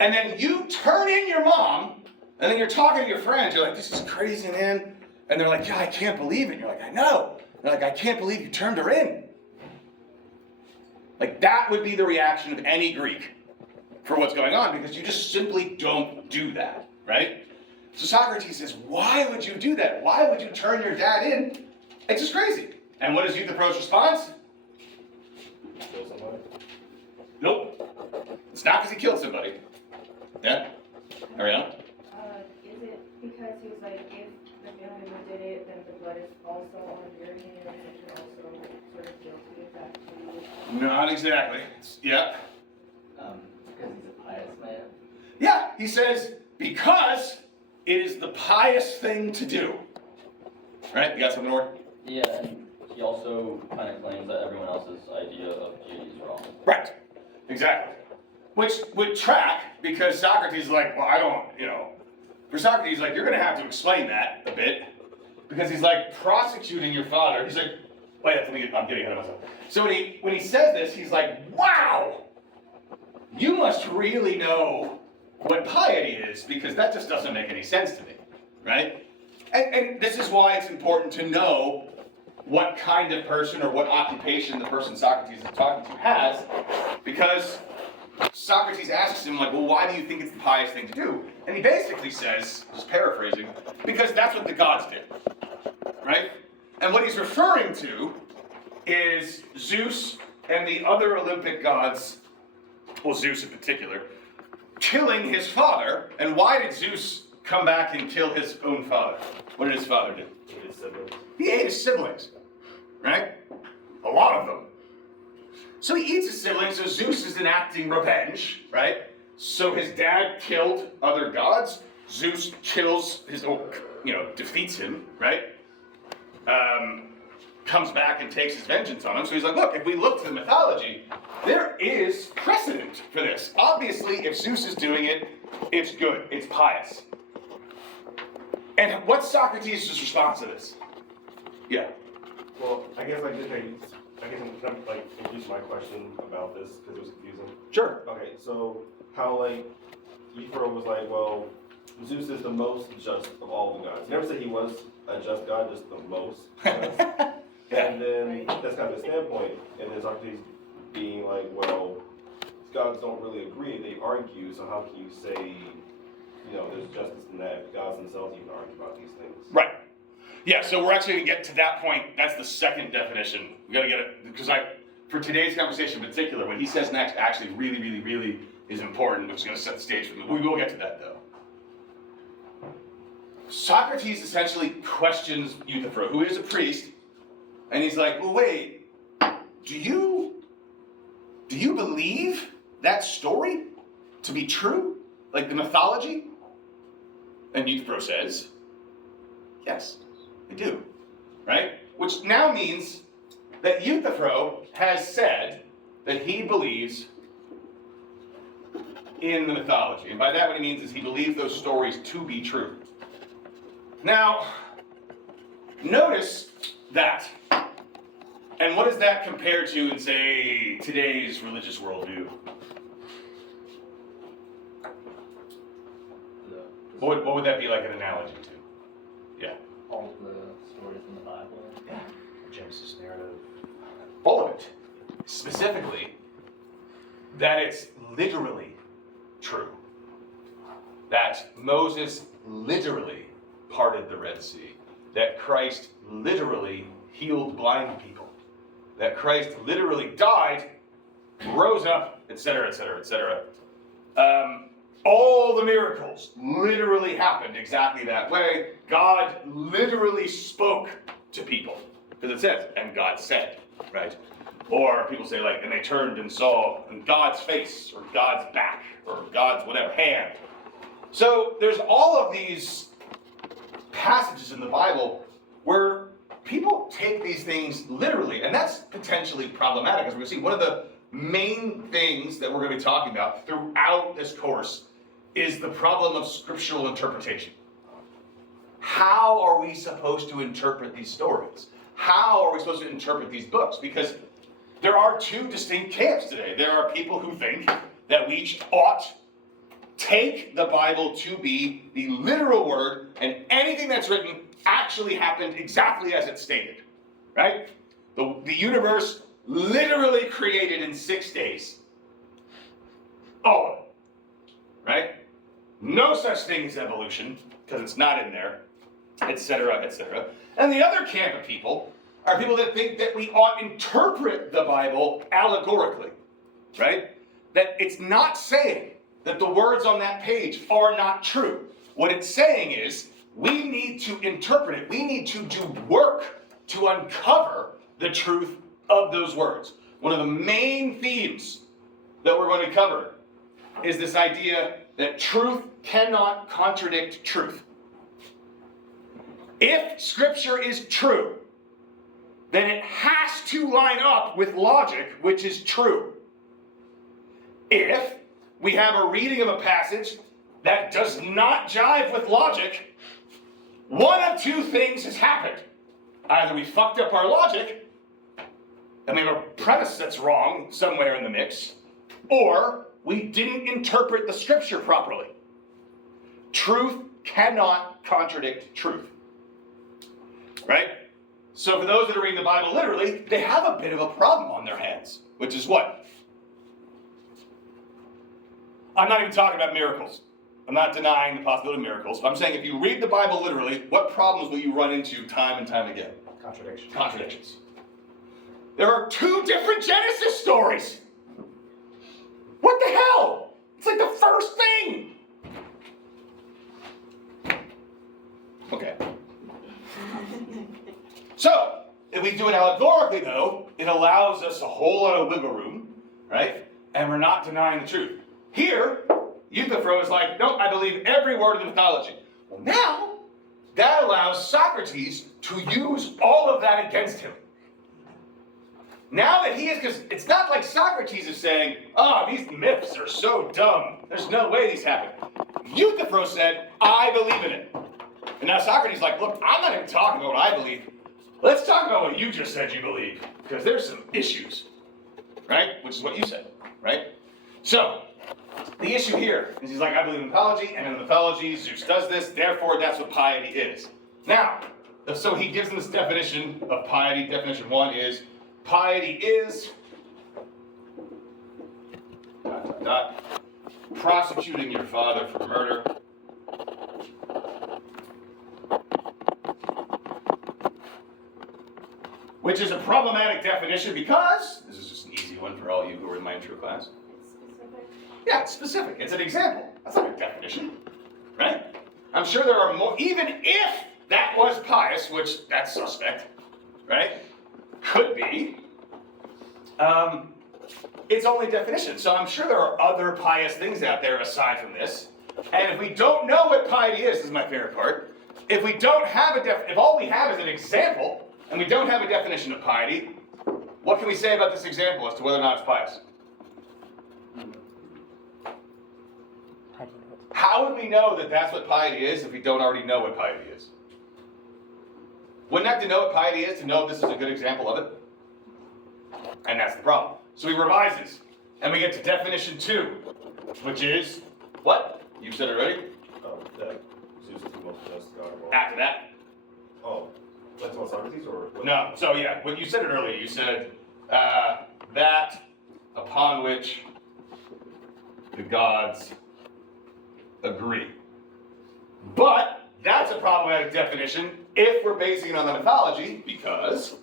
and then you turn in your mom, and then you're talking to your friends, you're like, this is crazy, man. And they're like, yeah, I can't believe it. And you're like, I know. They're like, I can't believe you turned her in. Like, that would be the reaction of any Greek for what's going on, because you just simply don't do that, right? So Socrates says, why would you do that? Why would you turn your dad in? It's just crazy. And what is Euthyphro's response? Kill somebody? Nope. It's not because he killed somebody. Yeah? Ariana? Is it because he was like, if the family member did it, then the blood is also on your hands, and you're also sort of guilty of that too? Not exactly. Yeah. Because he's a pious man. Yeah, he says, because it is the pious thing to do. Right? You got something more? Yeah, and he also kind of claims that everyone else's idea of beauty is wrong. Right. Exactly. Which would track, because Socrates is like, well, I don't, for Socrates, like, you're going to have to explain that a bit, because he's like prosecuting your father. He's like, wait, I'm getting ahead of myself. So when he says this, he's like, wow, you must really know what piety is, because that just doesn't make any sense to me, right? And this is why it's important to know what kind of person or what occupation the person Socrates is talking to has, because Socrates asks him, like, well, why do you think it's the pious thing to do? And he basically says, just paraphrasing, because that's what the gods did, right? And what he's referring to is Zeus and the other Olympic gods, well, Zeus in particular, killing his father. And why did Zeus come back and kill his own father? What did his father do? His siblings. He ate his siblings, right? A lot of them. So he eats his siblings, so Zeus is enacting revenge, right? So his dad killed other gods. Zeus kills his own, defeats him, right? Comes back and takes his vengeance on him. So he's like, look, if we look to the mythology, there is precedent for this. Obviously, if Zeus is doing it, it's good, it's pious. And what's Socrates' response to this? Yeah. Well, I guess I'm like introduce my question about this because it was confusing. Sure. Okay, so how like Euthyphro was like, well, Zeus is the most just of all the gods. He never said he was a just god, just the most. Yeah. And then that's kind of the standpoint. And then Socrates being like, well, gods don't really agree, they argue, so how can you say, there's justice in that? Gods themselves even argue about these things. Right. Yeah, so we're actually going to get to that point. That's the second definition. We got to get it, because for today's conversation in particular, what he says next actually really, really, really is important. It's going to set the stage for me. We will get to that, though. Socrates essentially questions Euthyphro, who is a priest, and he's like, well, wait, do you believe that story to be true? Like the mythology? And Euthyphro says, yes, I do, right? Which now means that Euthyphro has said that he believes in the mythology. And by that what he means is he believes those stories to be true. Now, notice that. And what does that compare to in, say, today's religious worldview? What would that be like an analogy to? Yeah. All of the stories in the Bible. Yeah. Genesis narrative. All of it. Specifically, that it's literally true. That Moses literally parted the Red Sea. That Christ literally healed blind people. That Christ literally died, rose up, etc., etc., etc. All the miracles literally happened exactly that way. God literally spoke to people. Because it says, and God said, right? Or people say and they turned and saw God's face, or God's back, or God's whatever, hand. So there's all of these passages in the Bible where people take these things literally, and that's potentially problematic. As we're going to see, one of the main things that we're going to be talking about throughout this course is the problem of scriptural interpretation. How are we supposed to interpret these stories? How are we supposed to interpret these books? Because there are two distinct camps today. There are people who think that we ought take the Bible to be the literal word, and anything that's written actually happened exactly as it's stated, right? The universe literally created in 6 days. All of it, right? No such thing as evolution, because it's not in there, etc., etc. And the other camp of people are people that think that we ought to interpret the Bible allegorically, right? That it's not saying that the words on that page are not true. What it's saying is, we need to interpret it. We need to do work to uncover the truth of those words. One of the main themes that we're going to cover is this idea that truth cannot contradict truth. If Scripture is true, then it has to line up with logic, which is true. If we have a reading of a passage that does not jive with logic, one of two things has happened. Either we fucked up our logic, and we have a premise that's wrong somewhere in the mix, or we didn't interpret the scripture properly. Truth cannot contradict truth. Right? So for those that are reading the Bible literally, they have a bit of a problem on their hands, which is what? I'm not even talking about miracles. I'm not denying the possibility of miracles. I'm saying if you read the Bible literally, what problems will you run into time and time again? Contradictions. There are 2 different Genesis stories. What the hell? It's like the first thing. Okay. So, if we do it allegorically though, it allows us a whole lot of wiggle room, right? And we're not denying the truth. Here, Euthyphro is like, no, I believe every word of the mythology. Well, now, that allows Socrates to use all of that against him. Now that he is, because it's not like Socrates is saying, oh, these myths are so dumb. There's no way these happen. Euthyphro said, I believe in it. And now Socrates is like, look, I'm not even talking about what I believe. Let's talk about what you just said you believe, because there's some issues, right? Which is what you said, right? So, the issue here is he's like, I believe in mythology, and in mythology, Zeus does this, therefore that's what piety is. Now, so he gives them this definition of piety. Definition 1 is, piety is, ... prosecuting your father for murder. Which is a problematic definition because, this is just an easy one for all you who are in my intro class. It's specific. Yeah, it's specific. It's an example. That's not a definition, right? I'm sure there are more, even if that was pious, which that's suspect, right? Could be. It's only definition. So I'm sure there are other pious things out there aside from this. And if we don't know what piety is my favorite part. If we don't have if all we have is an example, and we don't have a definition of piety, what can we say about this example as to whether or not it's pious? How would we know that that's what piety is if we don't already know what piety is? Wouldn't have to know what piety is to know if this is a good example of it? And that's the problem. So he revises, and we get to definition 2, which is, what? You said it already? That Zeus is the most just God of all. After that? Oh, that's what Socrates or what? No, so yeah, when you said it earlier, you said that upon which the gods agree. But that's a problematic definition if we're basing it on the mythology, because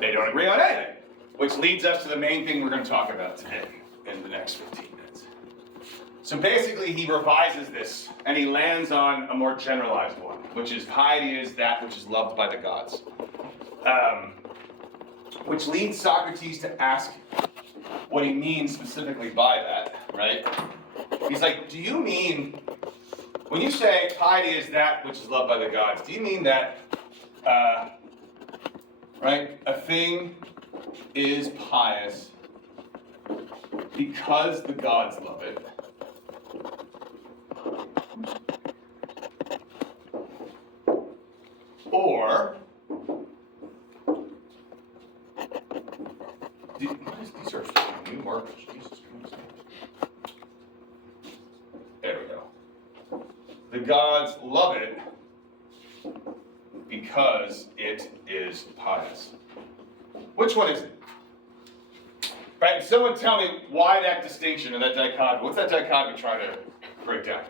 they don't agree on anything. Which leads us to the main thing we're going to talk about today in the next 15 minutes. So basically he revises this and he lands on a more generalized one, which is piety is that which is loved by the gods. Which leads Socrates to ask what he means specifically by that, right? He's like, do you mean, when you say piety is that which is loved by the gods, do you mean that, right, a thing is pious because the gods love it? Or, these are new markers, Jesus Christ. There we go. The gods love it because it is pious. Which one is it? Right, someone tell me why that distinction or that dichotomy. What's that dichotomy trying to break down?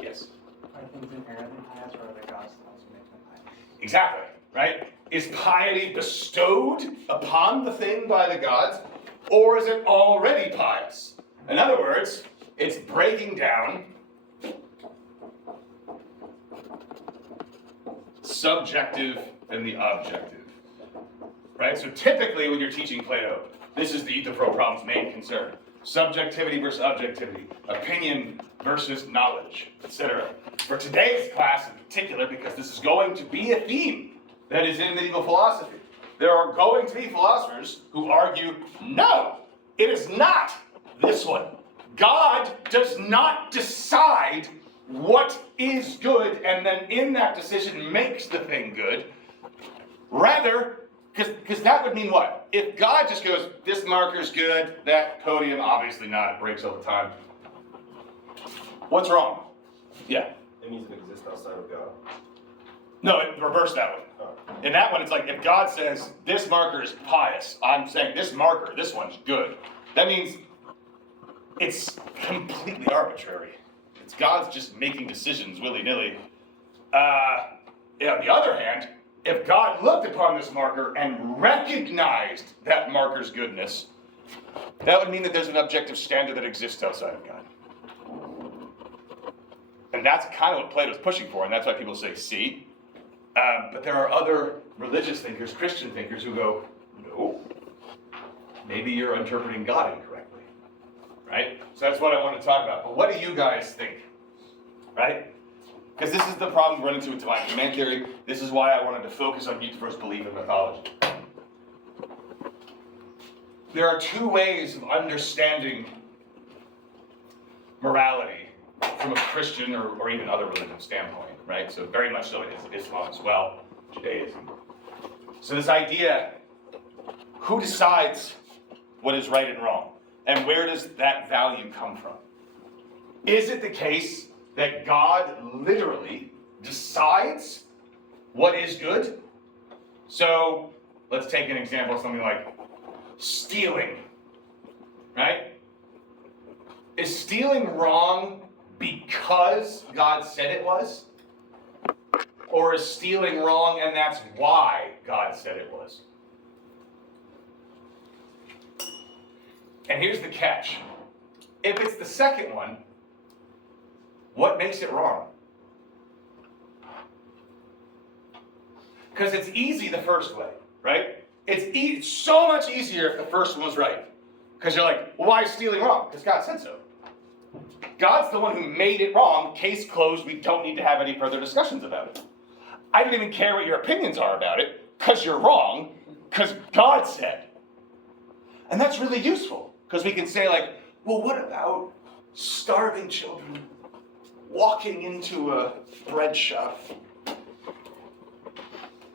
Yes? Are things inherently pious or are the gods the ones who make them pious? Exactly, right? Is piety bestowed upon the thing by the gods, or is it already pious? In other words, it's breaking down subjective and the objective. Right? So typically when you're teaching Plato, this is the Euthyphro problem's main concern. Subjectivity versus objectivity, opinion versus knowledge, etc. For today's class in particular, because this is going to be a theme that is in medieval philosophy, there are going to be philosophers who argue, no, it is not this one. God does not decide what is good and then in that decision makes the thing good. Rather, because that would mean what? If God just goes, this marker's good, that podium, obviously not, it breaks all the time. What's wrong? Yeah. It means it exists outside of God. No, reverse that one. In that one, it's like if God says, this marker is pious, I'm saying this marker, this one's good. That means it's completely arbitrary. It's God's just making decisions willy-nilly. On the other hand, if God looked upon this marker and recognized that marker's goodness, that would mean that there's an objective standard that exists outside of God. And that's kind of what Plato's pushing for, and that's why people say, see? But there are other religious thinkers, Christian thinkers, who go, no, maybe you're interpreting God incorrectly, right? So that's what I want to talk about. But what do you guys think, right? Because this is the problem we run into with divine command theory. This is why I wanted to focus on Euthyphro's belief in mythology. There are two ways of understanding morality from a Christian or even other religion standpoint, right? So very much so it is Islam as well, Judaism. So this idea, who decides what is right and wrong? And where does that value come from? Is it the case that God literally decides what is good? So let's take an example of something like stealing, right? Is stealing wrong because God said it was? Or is stealing wrong and that's why God said it was? And here's the catch. If it's the second one, what makes it wrong? Because it's easy the first way, right? It's so much easier if the first one was right. Because you're like, well, why is stealing wrong? Because God said so. God's the one who made it wrong. Case closed. We don't need to have any further discussions about it. I don't even care what your opinions are about it, because you're wrong, because God said. And that's really useful, because we can say like, well, what about starving children walking into a bread shop,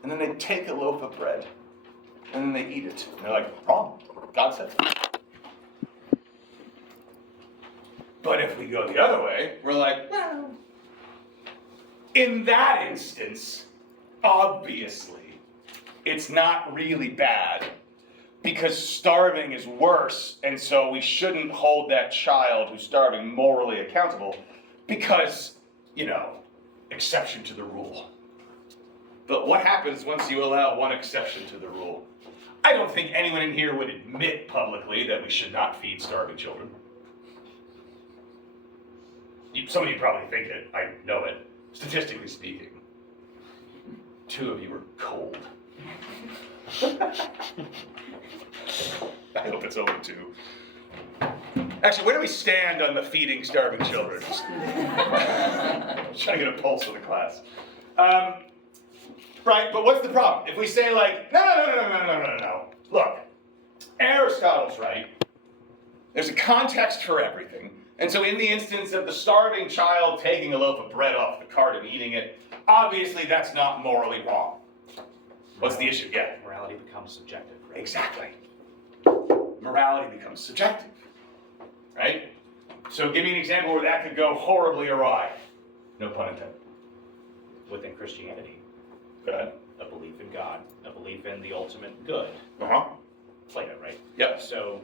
and then they take a loaf of bread, and then they eat it. And they're like, wrong. God said so. But if we go the other way, we're like, well, in that instance, obviously, it's not really bad because starving is worse, and so we shouldn't hold that child who's starving morally accountable because, exception to the rule. But what happens once you allow one exception to the rule? I don't think anyone in here would admit publicly that we should not feed starving children. Some of you probably think it, I know it. Statistically speaking, two of you are cold. I hope it's only two. Actually, where do we stand on the feeding starving children? Just trying to get a pulse of the class. Right, but what's the problem? If we say like, no. Look, Aristotle's right. There's a context for everything. And so in the instance of the starving child taking a loaf of bread off the cart and eating it, obviously that's not morally wrong. What's the issue? Yeah. Morality becomes subjective, right? Exactly. Morality becomes subjective, right? So give me an example where that could go horribly awry. No pun intended. Within Christianity, Go ahead. a belief in God, a belief in the ultimate good. Uh-huh. Plato, right? Yep. So,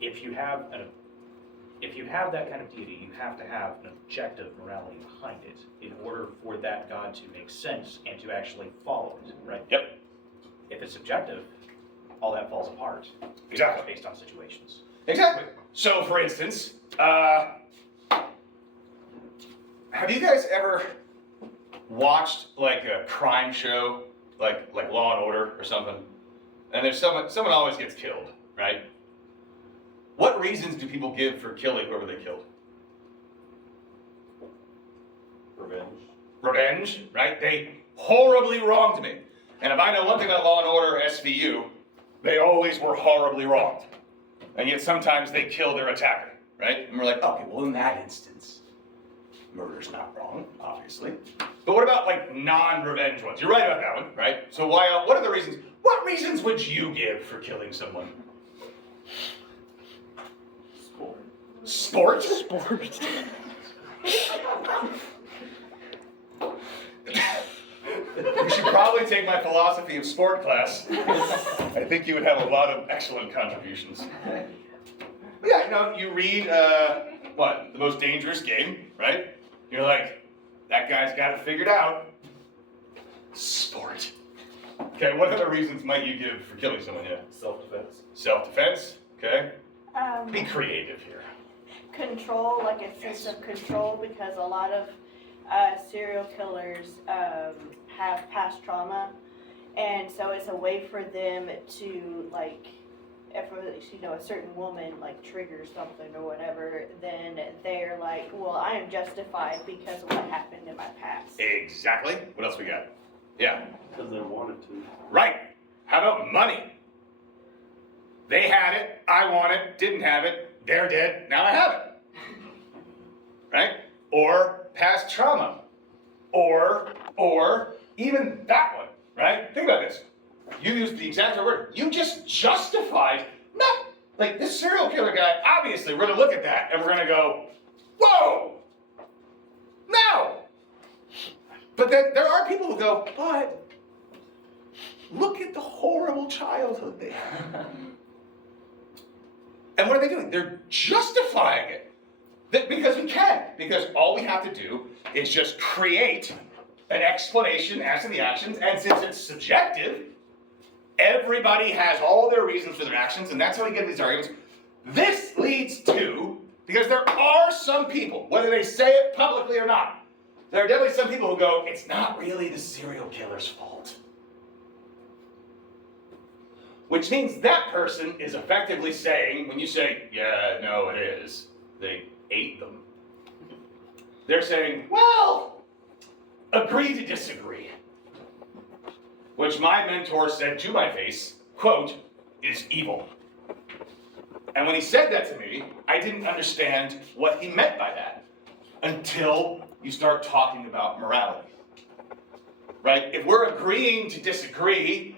if you have that kind of deity, you have to have an objective morality behind it in order for that God to make sense and to actually follow it, right? Yep. If it's subjective, all that falls apart. Exactly. Based on situations. Exactly. So, for instance, have you guys ever watched like a crime show, like Law and Order or something? And there's someone always gets killed, right? What reasons do people give for killing whoever they killed? Revenge, right? They horribly wronged me. And if I know one thing about Law and Order SVU, they always were horribly wronged. And yet sometimes they kill their attacker, right? And we're like, okay, well in that instance, murder's not wrong, obviously. But what about like non-revenge ones? You're right about that one, right? So what are the reasons? What reasons would you give for killing someone? Sport? Sport. You should probably take my philosophy of sport class. I think you would have a lot of excellent contributions. Yeah, you read, the most dangerous game, right? You're like, that guy's got it figured out. Sport. Okay, what other reasons might you give for killing someone? Yeah. Self-defense. Self-defense, okay. Be creative here. Control, like a sense of control, because a lot of serial killers have past trauma, and so it's a way for them to, like, if a certain woman like triggers something or whatever, then they're like, well, I am justified because of what happened in my past. Exactly. What else we got? Yeah. Because they wanted to. Right. How about money? They had it, I want it, didn't have it, they're dead, now I have it. Right? Or past trauma. Or even that one, right? Think about this. You used the exact right word. You just justified, not like this serial killer guy, obviously we're gonna look at that and we're gonna go, whoa, no. But then there are people who go, but look at the horrible childhood they had. And what are they doing? They're justifying it. Because we can. Because all we have to do is just create an explanation as to the actions, and since it's subjective, everybody has all their reasons for their actions, and that's how we get these arguments. This leads to, because there are some people, whether they say it publicly or not, there are definitely some people who go, it's not really the serial killer's fault. Which means that person is effectively saying, when you say, yeah, no, it is, they ate them. They're saying, well, agree to disagree. Which my mentor said to my face, quote, is evil. And when he said that to me, I didn't understand what he meant by that until you start talking about morality. Right? If we're agreeing to disagree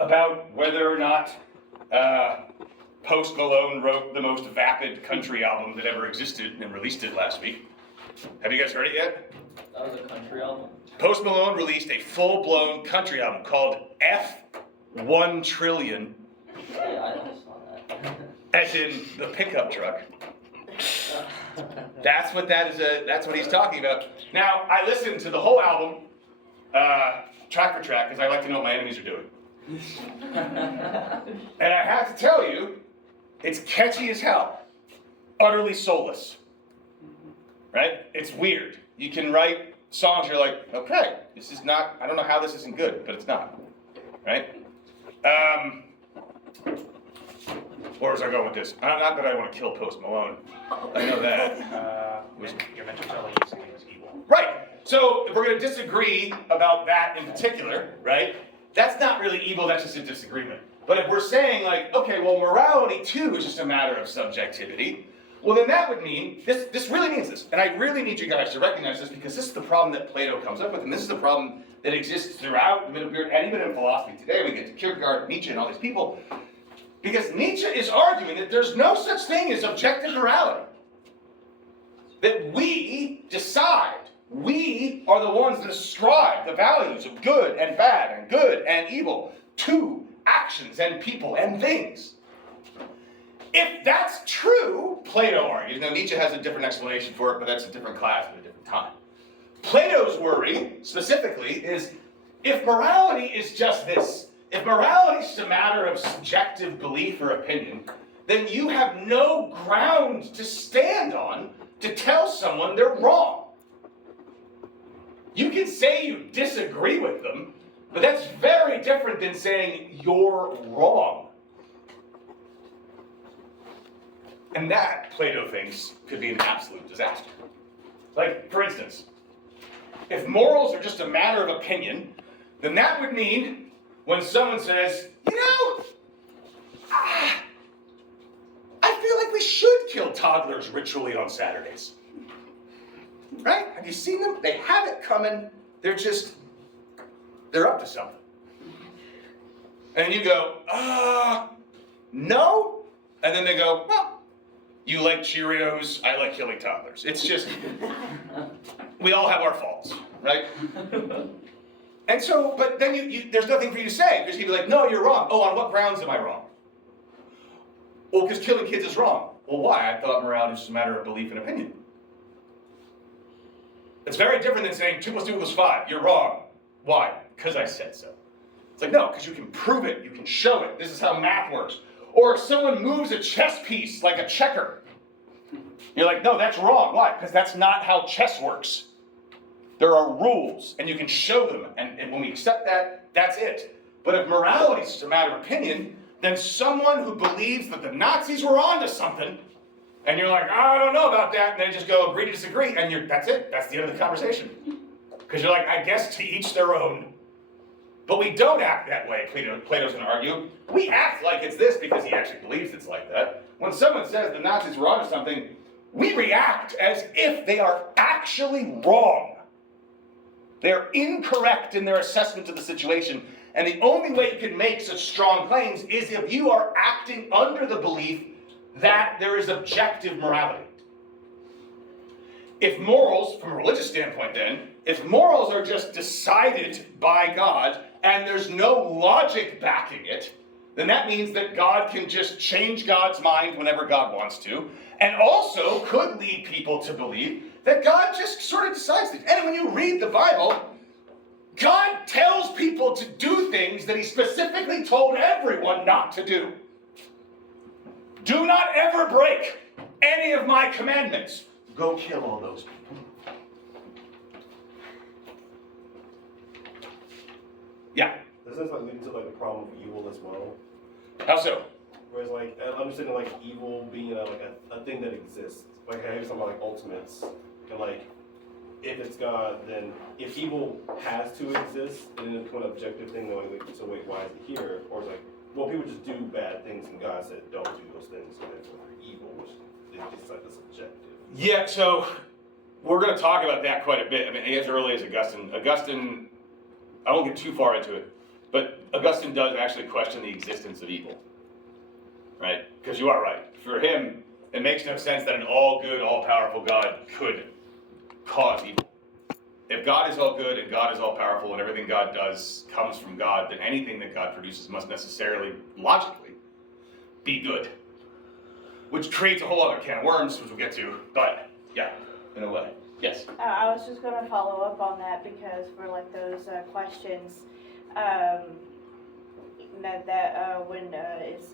about whether or not Post Malone wrote the most vapid country album that ever existed and released it last week. Have you guys heard it yet? That was a country album? Post Malone released a full-blown country album called F1 Trillion. Yeah, I saw that. As in the pickup truck. That's what that is. That's what he's talking about. Now, I listened to the whole album, track for track, because I like to know what my enemies are doing. And I have to tell you, it's catchy as hell. Utterly soulless. Right? It's weird. You can write songs, you're like, okay, this is not, I don't know how this isn't good, but it's not. Right? Where was I going with this? Not that I want to kill Post Malone. I know that. Your mentor telling you something is evil. Right. So if we're going to disagree about that in particular, right? That's not really evil, that's just a disagreement. But if we're saying like, okay, well, morality too is just a matter of subjectivity, well then that would mean, this really means this. And I really need you guys to recognize this because this is the problem that Plato comes up with, and this is the problem that exists throughout the middle period and even in philosophy today. We get to Kierkegaard, Nietzsche, and all these people. Because Nietzsche is arguing that there's no such thing as objective morality. That we decide. We are the ones that ascribe the values of good and bad and good and evil to actions and people and things. If that's true, Plato argues, now Nietzsche has a different explanation for it, but that's a different class at a different time. Plato's worry, specifically, is if morality is just this, if morality is a matter of subjective belief or opinion, then you have no ground to stand on to tell someone they're wrong. You can say you disagree with them, but that's very different than saying you're wrong. And that, Plato thinks, could be an absolute disaster. Like, for instance, if morals are just a matter of opinion, then that would mean when someone says, I feel like we should kill toddlers ritually on Saturdays. Right? Have you seen them? They have it coming. They're up to something. And you go, no? And then they go, well, you like Cheerios, I like killing toddlers. It's just, we all have our faults, right? And so, but then there's nothing for you to say, because you'd be like, no, you're wrong. Oh, on what grounds am I wrong? Well, because killing kids is wrong. Well, why? I thought morality is just a matter of belief and opinion. It's very different than saying 2 + 2 = 5. You're wrong. Why? Because I said so. It's like, no, because you can prove it, you can show it. This is how math works. Or if someone moves a chess piece like a checker, you're like, no, that's wrong. Why? Because that's not how chess works. There are rules, and you can show them, and when we accept that, that's it. But if morality is just a matter of opinion, then someone who believes that the Nazis were onto something, and you're like, I don't know about that, and they just go agree to disagree, and that's it. That's the end of the conversation. Because you're like, I guess to each their own. But we don't act that way, Plato's going to argue. We act like it's this because he actually believes it's like that. When someone says the Nazis were onto something, we react as if they are actually wrong. They're incorrect in their assessment of the situation. And the only way you can make such strong claims is if you are acting under the belief that there is objective morality. If morals, from a religious standpoint then, if morals are just decided by God and there's no logic backing it, then that means that God can just change God's mind whenever God wants to, and also could lead people to believe that God just sort of decides things. And when you read the Bible, God tells people to do things that he specifically told everyone not to do. Do not ever break any of my commandments. Go kill all those people. Yeah. Doesn't this like lead to like the problem of evil as well? How so? Whereas like understanding like evil being a thing that exists. Like I hear something about like ultimates, and like if it's God, then if evil has to exist, then it's an objective thing. Like, so wait, why is it here? Or it's like, well, people just do bad things, and God said don't do those things, so therefore they're evil, which is just like this objective. Yeah, so we're going to talk about that quite a bit. I mean, as early as Augustine. Augustine, I won't get too far into it, but Augustine does actually question the existence of evil, right? Because you are right. For him, it makes no sense that an all-good, all-powerful God could cause evil. If God is all good and God is all powerful and everything God does comes from God, then anything that God produces must necessarily, logically, be good. Which creates a whole other can of worms, which we'll get to, but yeah, in a way. Yes? I was just going to follow up on that because for like those questions, when it's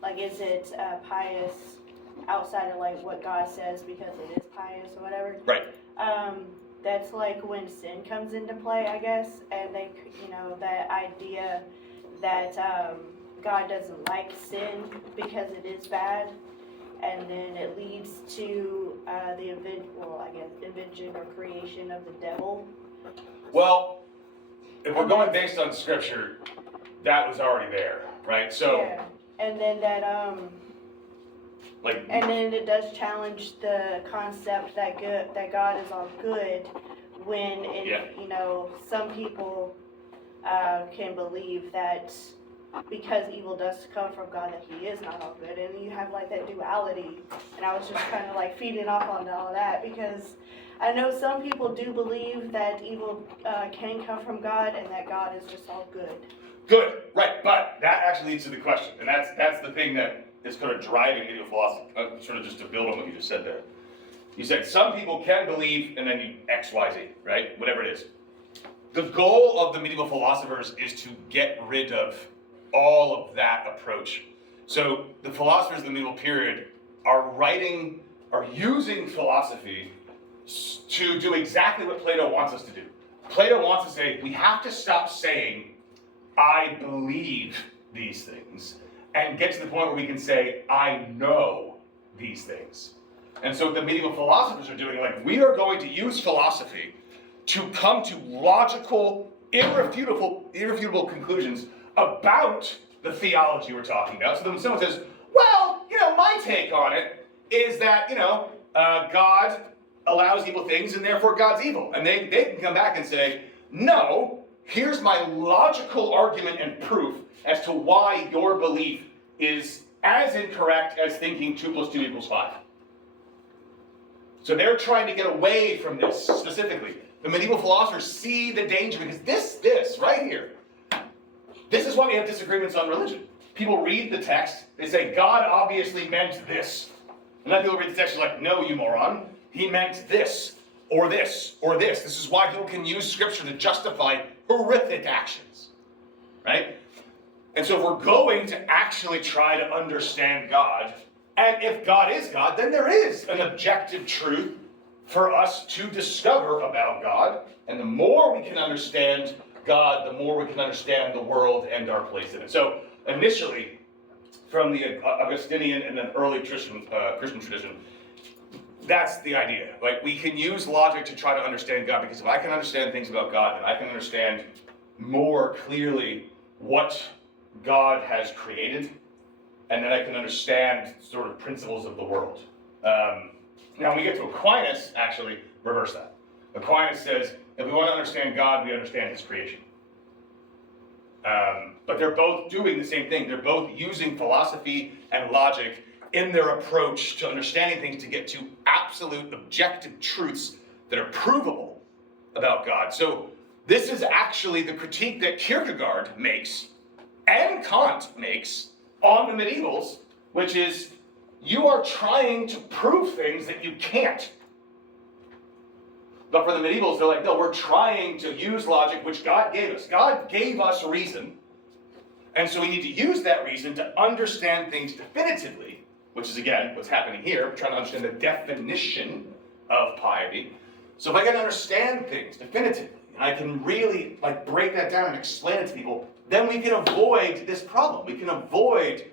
like, is it pious outside of like what God says because it is pious or whatever? Right. That's like when sin comes into play, I guess, and they, that idea that God doesn't like sin because it is bad, and then it leads to the invention or creation of the devil. Well, if we're going based on scripture, that was already there, right? So, yeah. And then that and then it does challenge the concept that God is all good when some people can believe that because evil does come from God that he is not all good, and you have like that duality. And I was just kind of like feeding off on all that because I know some people do believe that evil can come from God and that God is just all good. Good, right, but that actually leads to the question, and that's the thing that is kind of driving medieval philosophy, sort of just to build on what you just said there. You said some people can believe, and then you X, Y, Z, right? Whatever it is. The goal of the medieval philosophers is to get rid of all of that approach. So the philosophers of the medieval period are using philosophy to do exactly what Plato wants us to do. Plato wants to say, we have to stop saying, I believe these things, and get to the point where we can say, I know these things. And so what the medieval philosophers are doing, like, we are going to use philosophy to come to logical, irrefutable conclusions about the theology we're talking about. So then when someone says, well, my take on it is that, God allows evil things and therefore God's evil. And they can come back and say, no, here's my logical argument and proof as to why your belief is as incorrect as thinking 2 + 2 = 5. So they're trying to get away from this specifically. The medieval philosophers see the danger because this right here, this is why we have disagreements on religion. people read the text, they say, God obviously meant this. And then people read the text and like, no, you moron. He meant this, or this, or this. This is why people can use scripture to justify horrific actions, right? And so if we're going to actually try to understand God, and if God is God, then there is an objective truth for us to discover about God. And the more we can understand God, the more we can understand the world and our place in it. So initially, from the Augustinian and then early Christian tradition, that's the idea. Like, we can use logic to try to understand God, because if I can understand things about God, then I can understand more clearly what God has created, and then I can understand sort of principles of the world. Now, when we get to Aquinas, actually, reverse that. Aquinas says, if we want to understand God, we understand his creation. But they're both doing the same thing. They're both using philosophy and logic in their approach to understanding things to get to absolute objective truths that are provable about God. So this is actually the critique that Kierkegaard makes and Kant makes on the medievals, which is, you are trying to prove things that you can't. But for the medievals, they're like, no, we're trying to use logic, which God gave us. God gave us reason. And so we need to use that reason to understand things definitively, which is, again, what's happening here. We're trying to understand the definition of piety. So if I can understand things definitively, and I can really break that down and explain it to people, then we can avoid this problem. We can avoid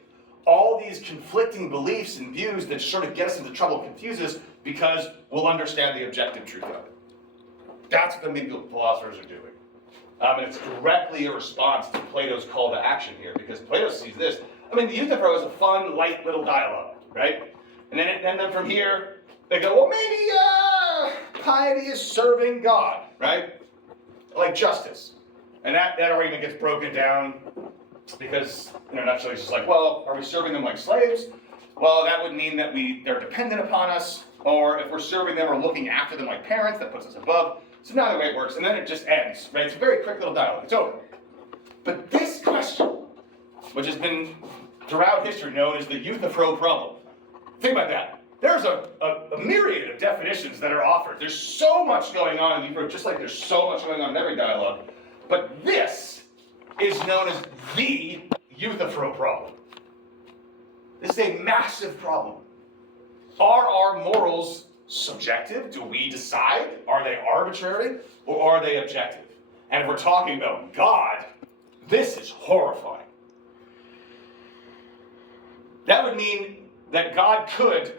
all these conflicting beliefs and views that sort of get us into trouble and confuse us, because we'll understand the objective truth of it. That's what the medieval philosophers are doing. And it's directly a response to Plato's call to action here, because Plato sees this. I mean, the Euthyphro is a fun, light little dialogue, right? And then from here, they go, well, maybe piety is serving God, right? Like justice. And that argument gets broken down because, naturally it's just like, well, are we serving them like slaves? Well, that would mean that they're dependent upon us, or if we're serving them or looking after them like parents, that puts us above. So now the way it works, and then it just ends, right? It's a very quick little dialogue, it's over. But this question, which has been throughout history known as the Euthyphro problem, think about that. There's a myriad of definitions that are offered. There's so much going on in Euthyphro, just like there's so much going on in every dialogue. But this is known as the Euthyphro problem. This is a massive problem. Are our morals subjective? Do we decide? Are they arbitrary? Or are they objective? And if we're talking about God, this is horrifying. That would mean that God could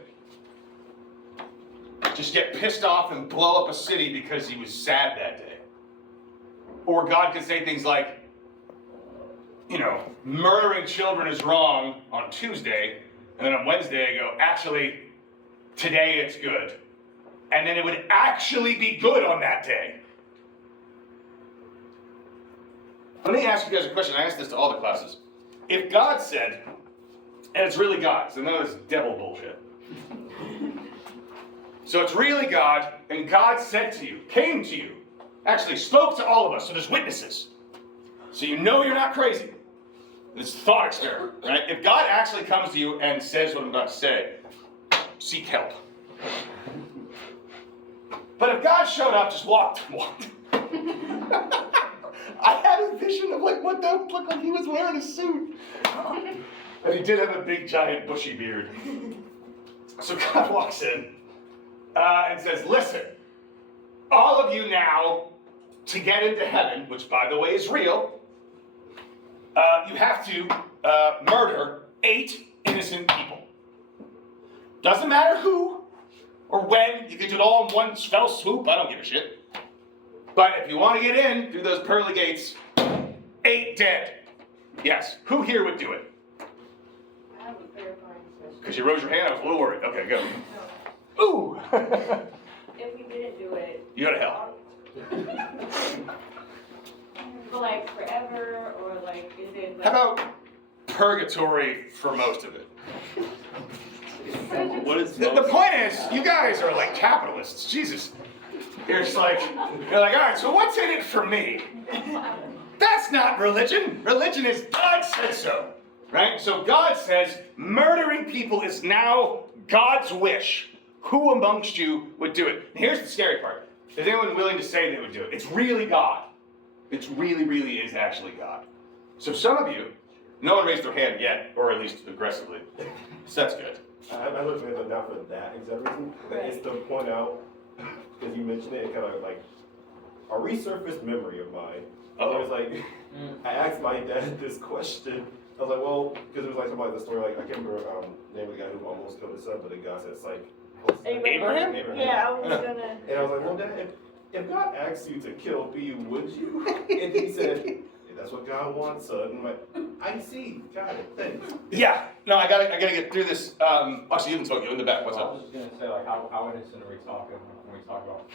just get pissed off and blow up a city because he was sad that day. Or God could say things like, murdering children is wrong on Tuesday, and then on Wednesday go, actually, today it's good. And then it would actually be good on that day. Let me ask you guys a question. I asked this to all the classes. If God said, and it's really God, so none of this devil bullshit. So it's really God, and God said to you, came to you, actually spoke to all of us, so there's witnesses. So you know you're not crazy. This thought experiment, right? If God actually comes to you and says what I'm about to say, seek help. But if God showed up, just walked. I had a vision of what that would look like. He was wearing a suit. And he did have a big, giant, bushy beard. So God walks in and says, listen, all of you now, to get into heaven, which by the way is real, you have to murder 8 innocent people. Doesn't matter who or when, you can do it all in one fell swoop, I don't give a shit. But if you want to get in through those pearly gates, 8 dead. Yes, who here would do it? I have a clarifying question. Because you rose your hand, I was a little worried. Okay, go. No. Ooh! If we didn't do it. You go to hell. But forever, or is it How about purgatory for most of it? What is The point is, you guys are like capitalists. Jesus. You're like, all right, so what's in it for me? That's not religion. Religion is God said so. right? So God says murdering people is now God's wish. Who amongst you would do it? And here's the scary part. Is anyone willing to say they would do it? It's really God. It really, really is actually God. So some of you, no one raised their hand yet, or at least aggressively. So that's good. I looked at it not for that exact reason, but it's to point out, because you mentioned it, it kind of like a resurfaced memory of mine. It was like, I asked my dad this question. I was like, well, because it was like something like the story, like, I can't remember the name of the guy who almost killed his son, but the guy said, it's like, Abraham? Yeah, I was gonna. And I was like, well, Dad, if God asked you to kill me, would you? And he said, "If that's what God wants, son." I'm like, I see, got it, thanks. Yeah. No, I gotta get through this. Actually, you haven't spoken. You in the back. What's I up? was just gonna say, like, how innocent are we talking when we talk about?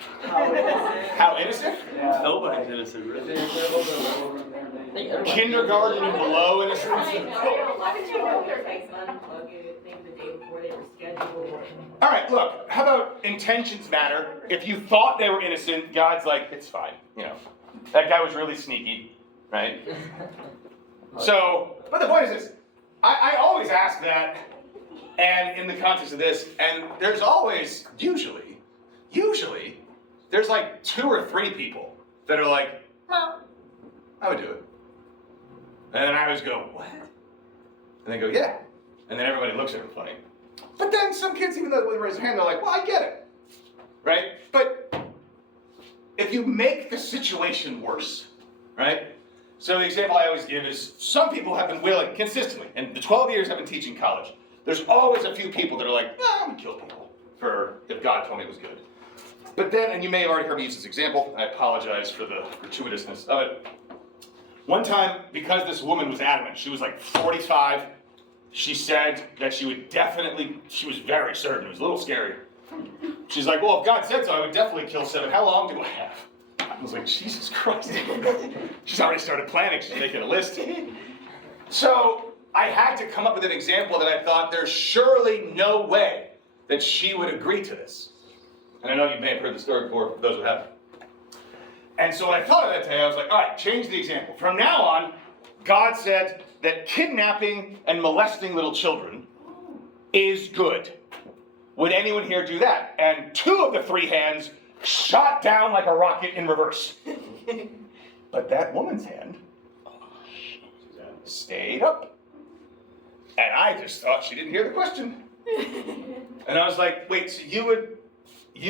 How innocent? Yeah. Nobody's innocent, Is really. there a little bit of wiggle room there, maybe? Kindergarten and below innocent. I know, why would you know their like unplug it thing the day before they were scheduled? All right, look, how about intentions matter? If you thought they were innocent, God's like, it's fine. You know, that guy was really sneaky, right? So, but the point is this, I always ask that, and in the context of this, and there's always, usually, there's like 2 or 3 people that are like, well, I would do it. And then I always go, what? And they go, yeah. And then everybody looks at them funny. But then some kids, even though they raise their hand, they're like, well, I get it. Right? But if you make the situation worse, right? So the example I always give is some people have been willing consistently, and the 12 years I've been teaching college, there's always a few people that are like, I would kill people if God told me it was good. But then, and you may have already heard me use this example, I apologize for the gratuitousness of it. One time, because this woman was adamant, she was like 45, she said that she was very certain, it was a little scary. She's like, well, if God said so, I would definitely kill 7. How long do I have? I was like, Jesus Christ. She's already started planning, she's making a list. So I had to come up with an example that I thought there's surely no way that she would agree to this. And I know you may have heard the story before, for those who haven't. And so when I thought of that today, I was like, all right, change the example. From now on, God said that kidnapping and molesting little children is good. Would anyone here do that? And 2 of the 3 hands shot down like a rocket in reverse. But that woman's hand stayed up. And I just thought she didn't hear the question. And I was like, wait, so you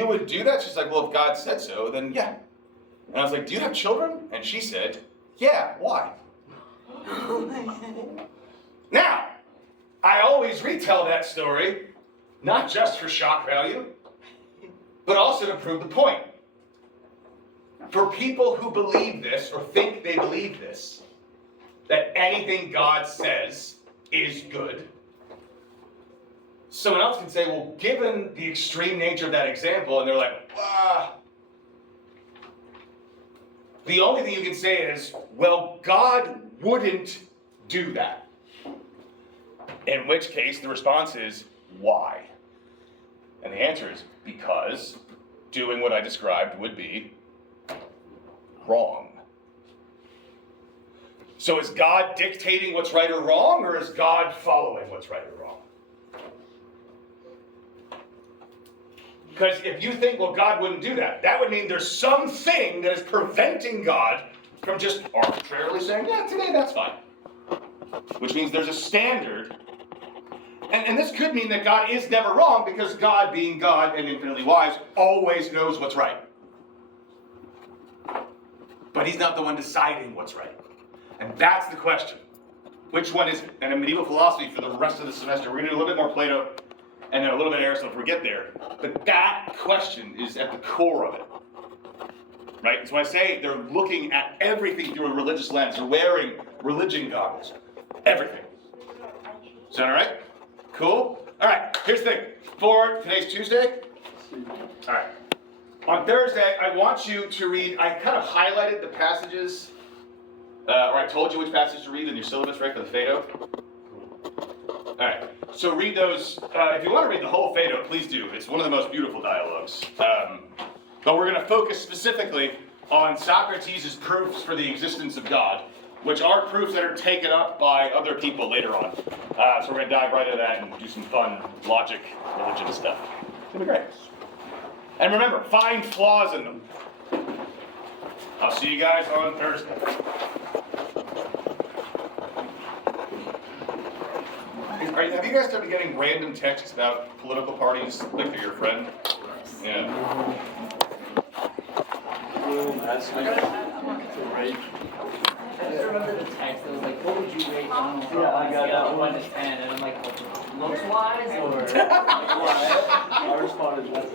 would do that? She's like, well, if God said so, then yeah. And I was like, do you have children? And she said, yeah, why? Now, I always retell that story, not just for shock value, but also to prove the point. For people who believe this, or think they believe this, that anything God says is good, someone else can say, well, given the extreme nature of that example, and they're like, the only thing you can say is, well, God wouldn't do that. In which case, the response is, why? And the answer is, because doing what I described would be wrong. So is God dictating what's right or wrong, or is God following what's right or wrong? Because if you think, well, God wouldn't do that, that would mean there's something that is preventing God from just arbitrarily saying, yeah, today that's fine. Which means there's a standard. And this could mean that God is never wrong, because God, being God and infinitely wise, always knows what's right. But he's not the one deciding what's right. And that's the question. Which one is it? And in medieval philosophy, for the rest of the semester, we're going to do a little bit more Plato, and then a little bit of Aristotle if we get there. But that question is at the core of it. Right? So when I say they're looking at everything through a religious lens, they're wearing religion goggles. Everything. Sound all right? Cool? All right, here's the thing. For today's Tuesday. All right. On Thursday, I want you to read, I kind of highlighted the passages, or I told you which passage to read in your syllabus, right, for the Phaedo. All right, so read those. If you want to read the whole Phaedo, please do. It's one of the most beautiful dialogues. But we're going to focus specifically on Socrates' proofs for the existence of God, which are proofs that are taken up by other people later on. So we're going to dive right into that and do some fun logic, religion stuff. It's going to be great. And remember, find flaws in them. I'll see you guys on Thursday. Have you guys started getting random texts about political parties, like through your friend? Yeah. I just remember the text that was like, what would you rate Donald Trump? Yeah, I got on a scale that of one. 1 to 10, and I'm like, looks wise or? I responded, that's it.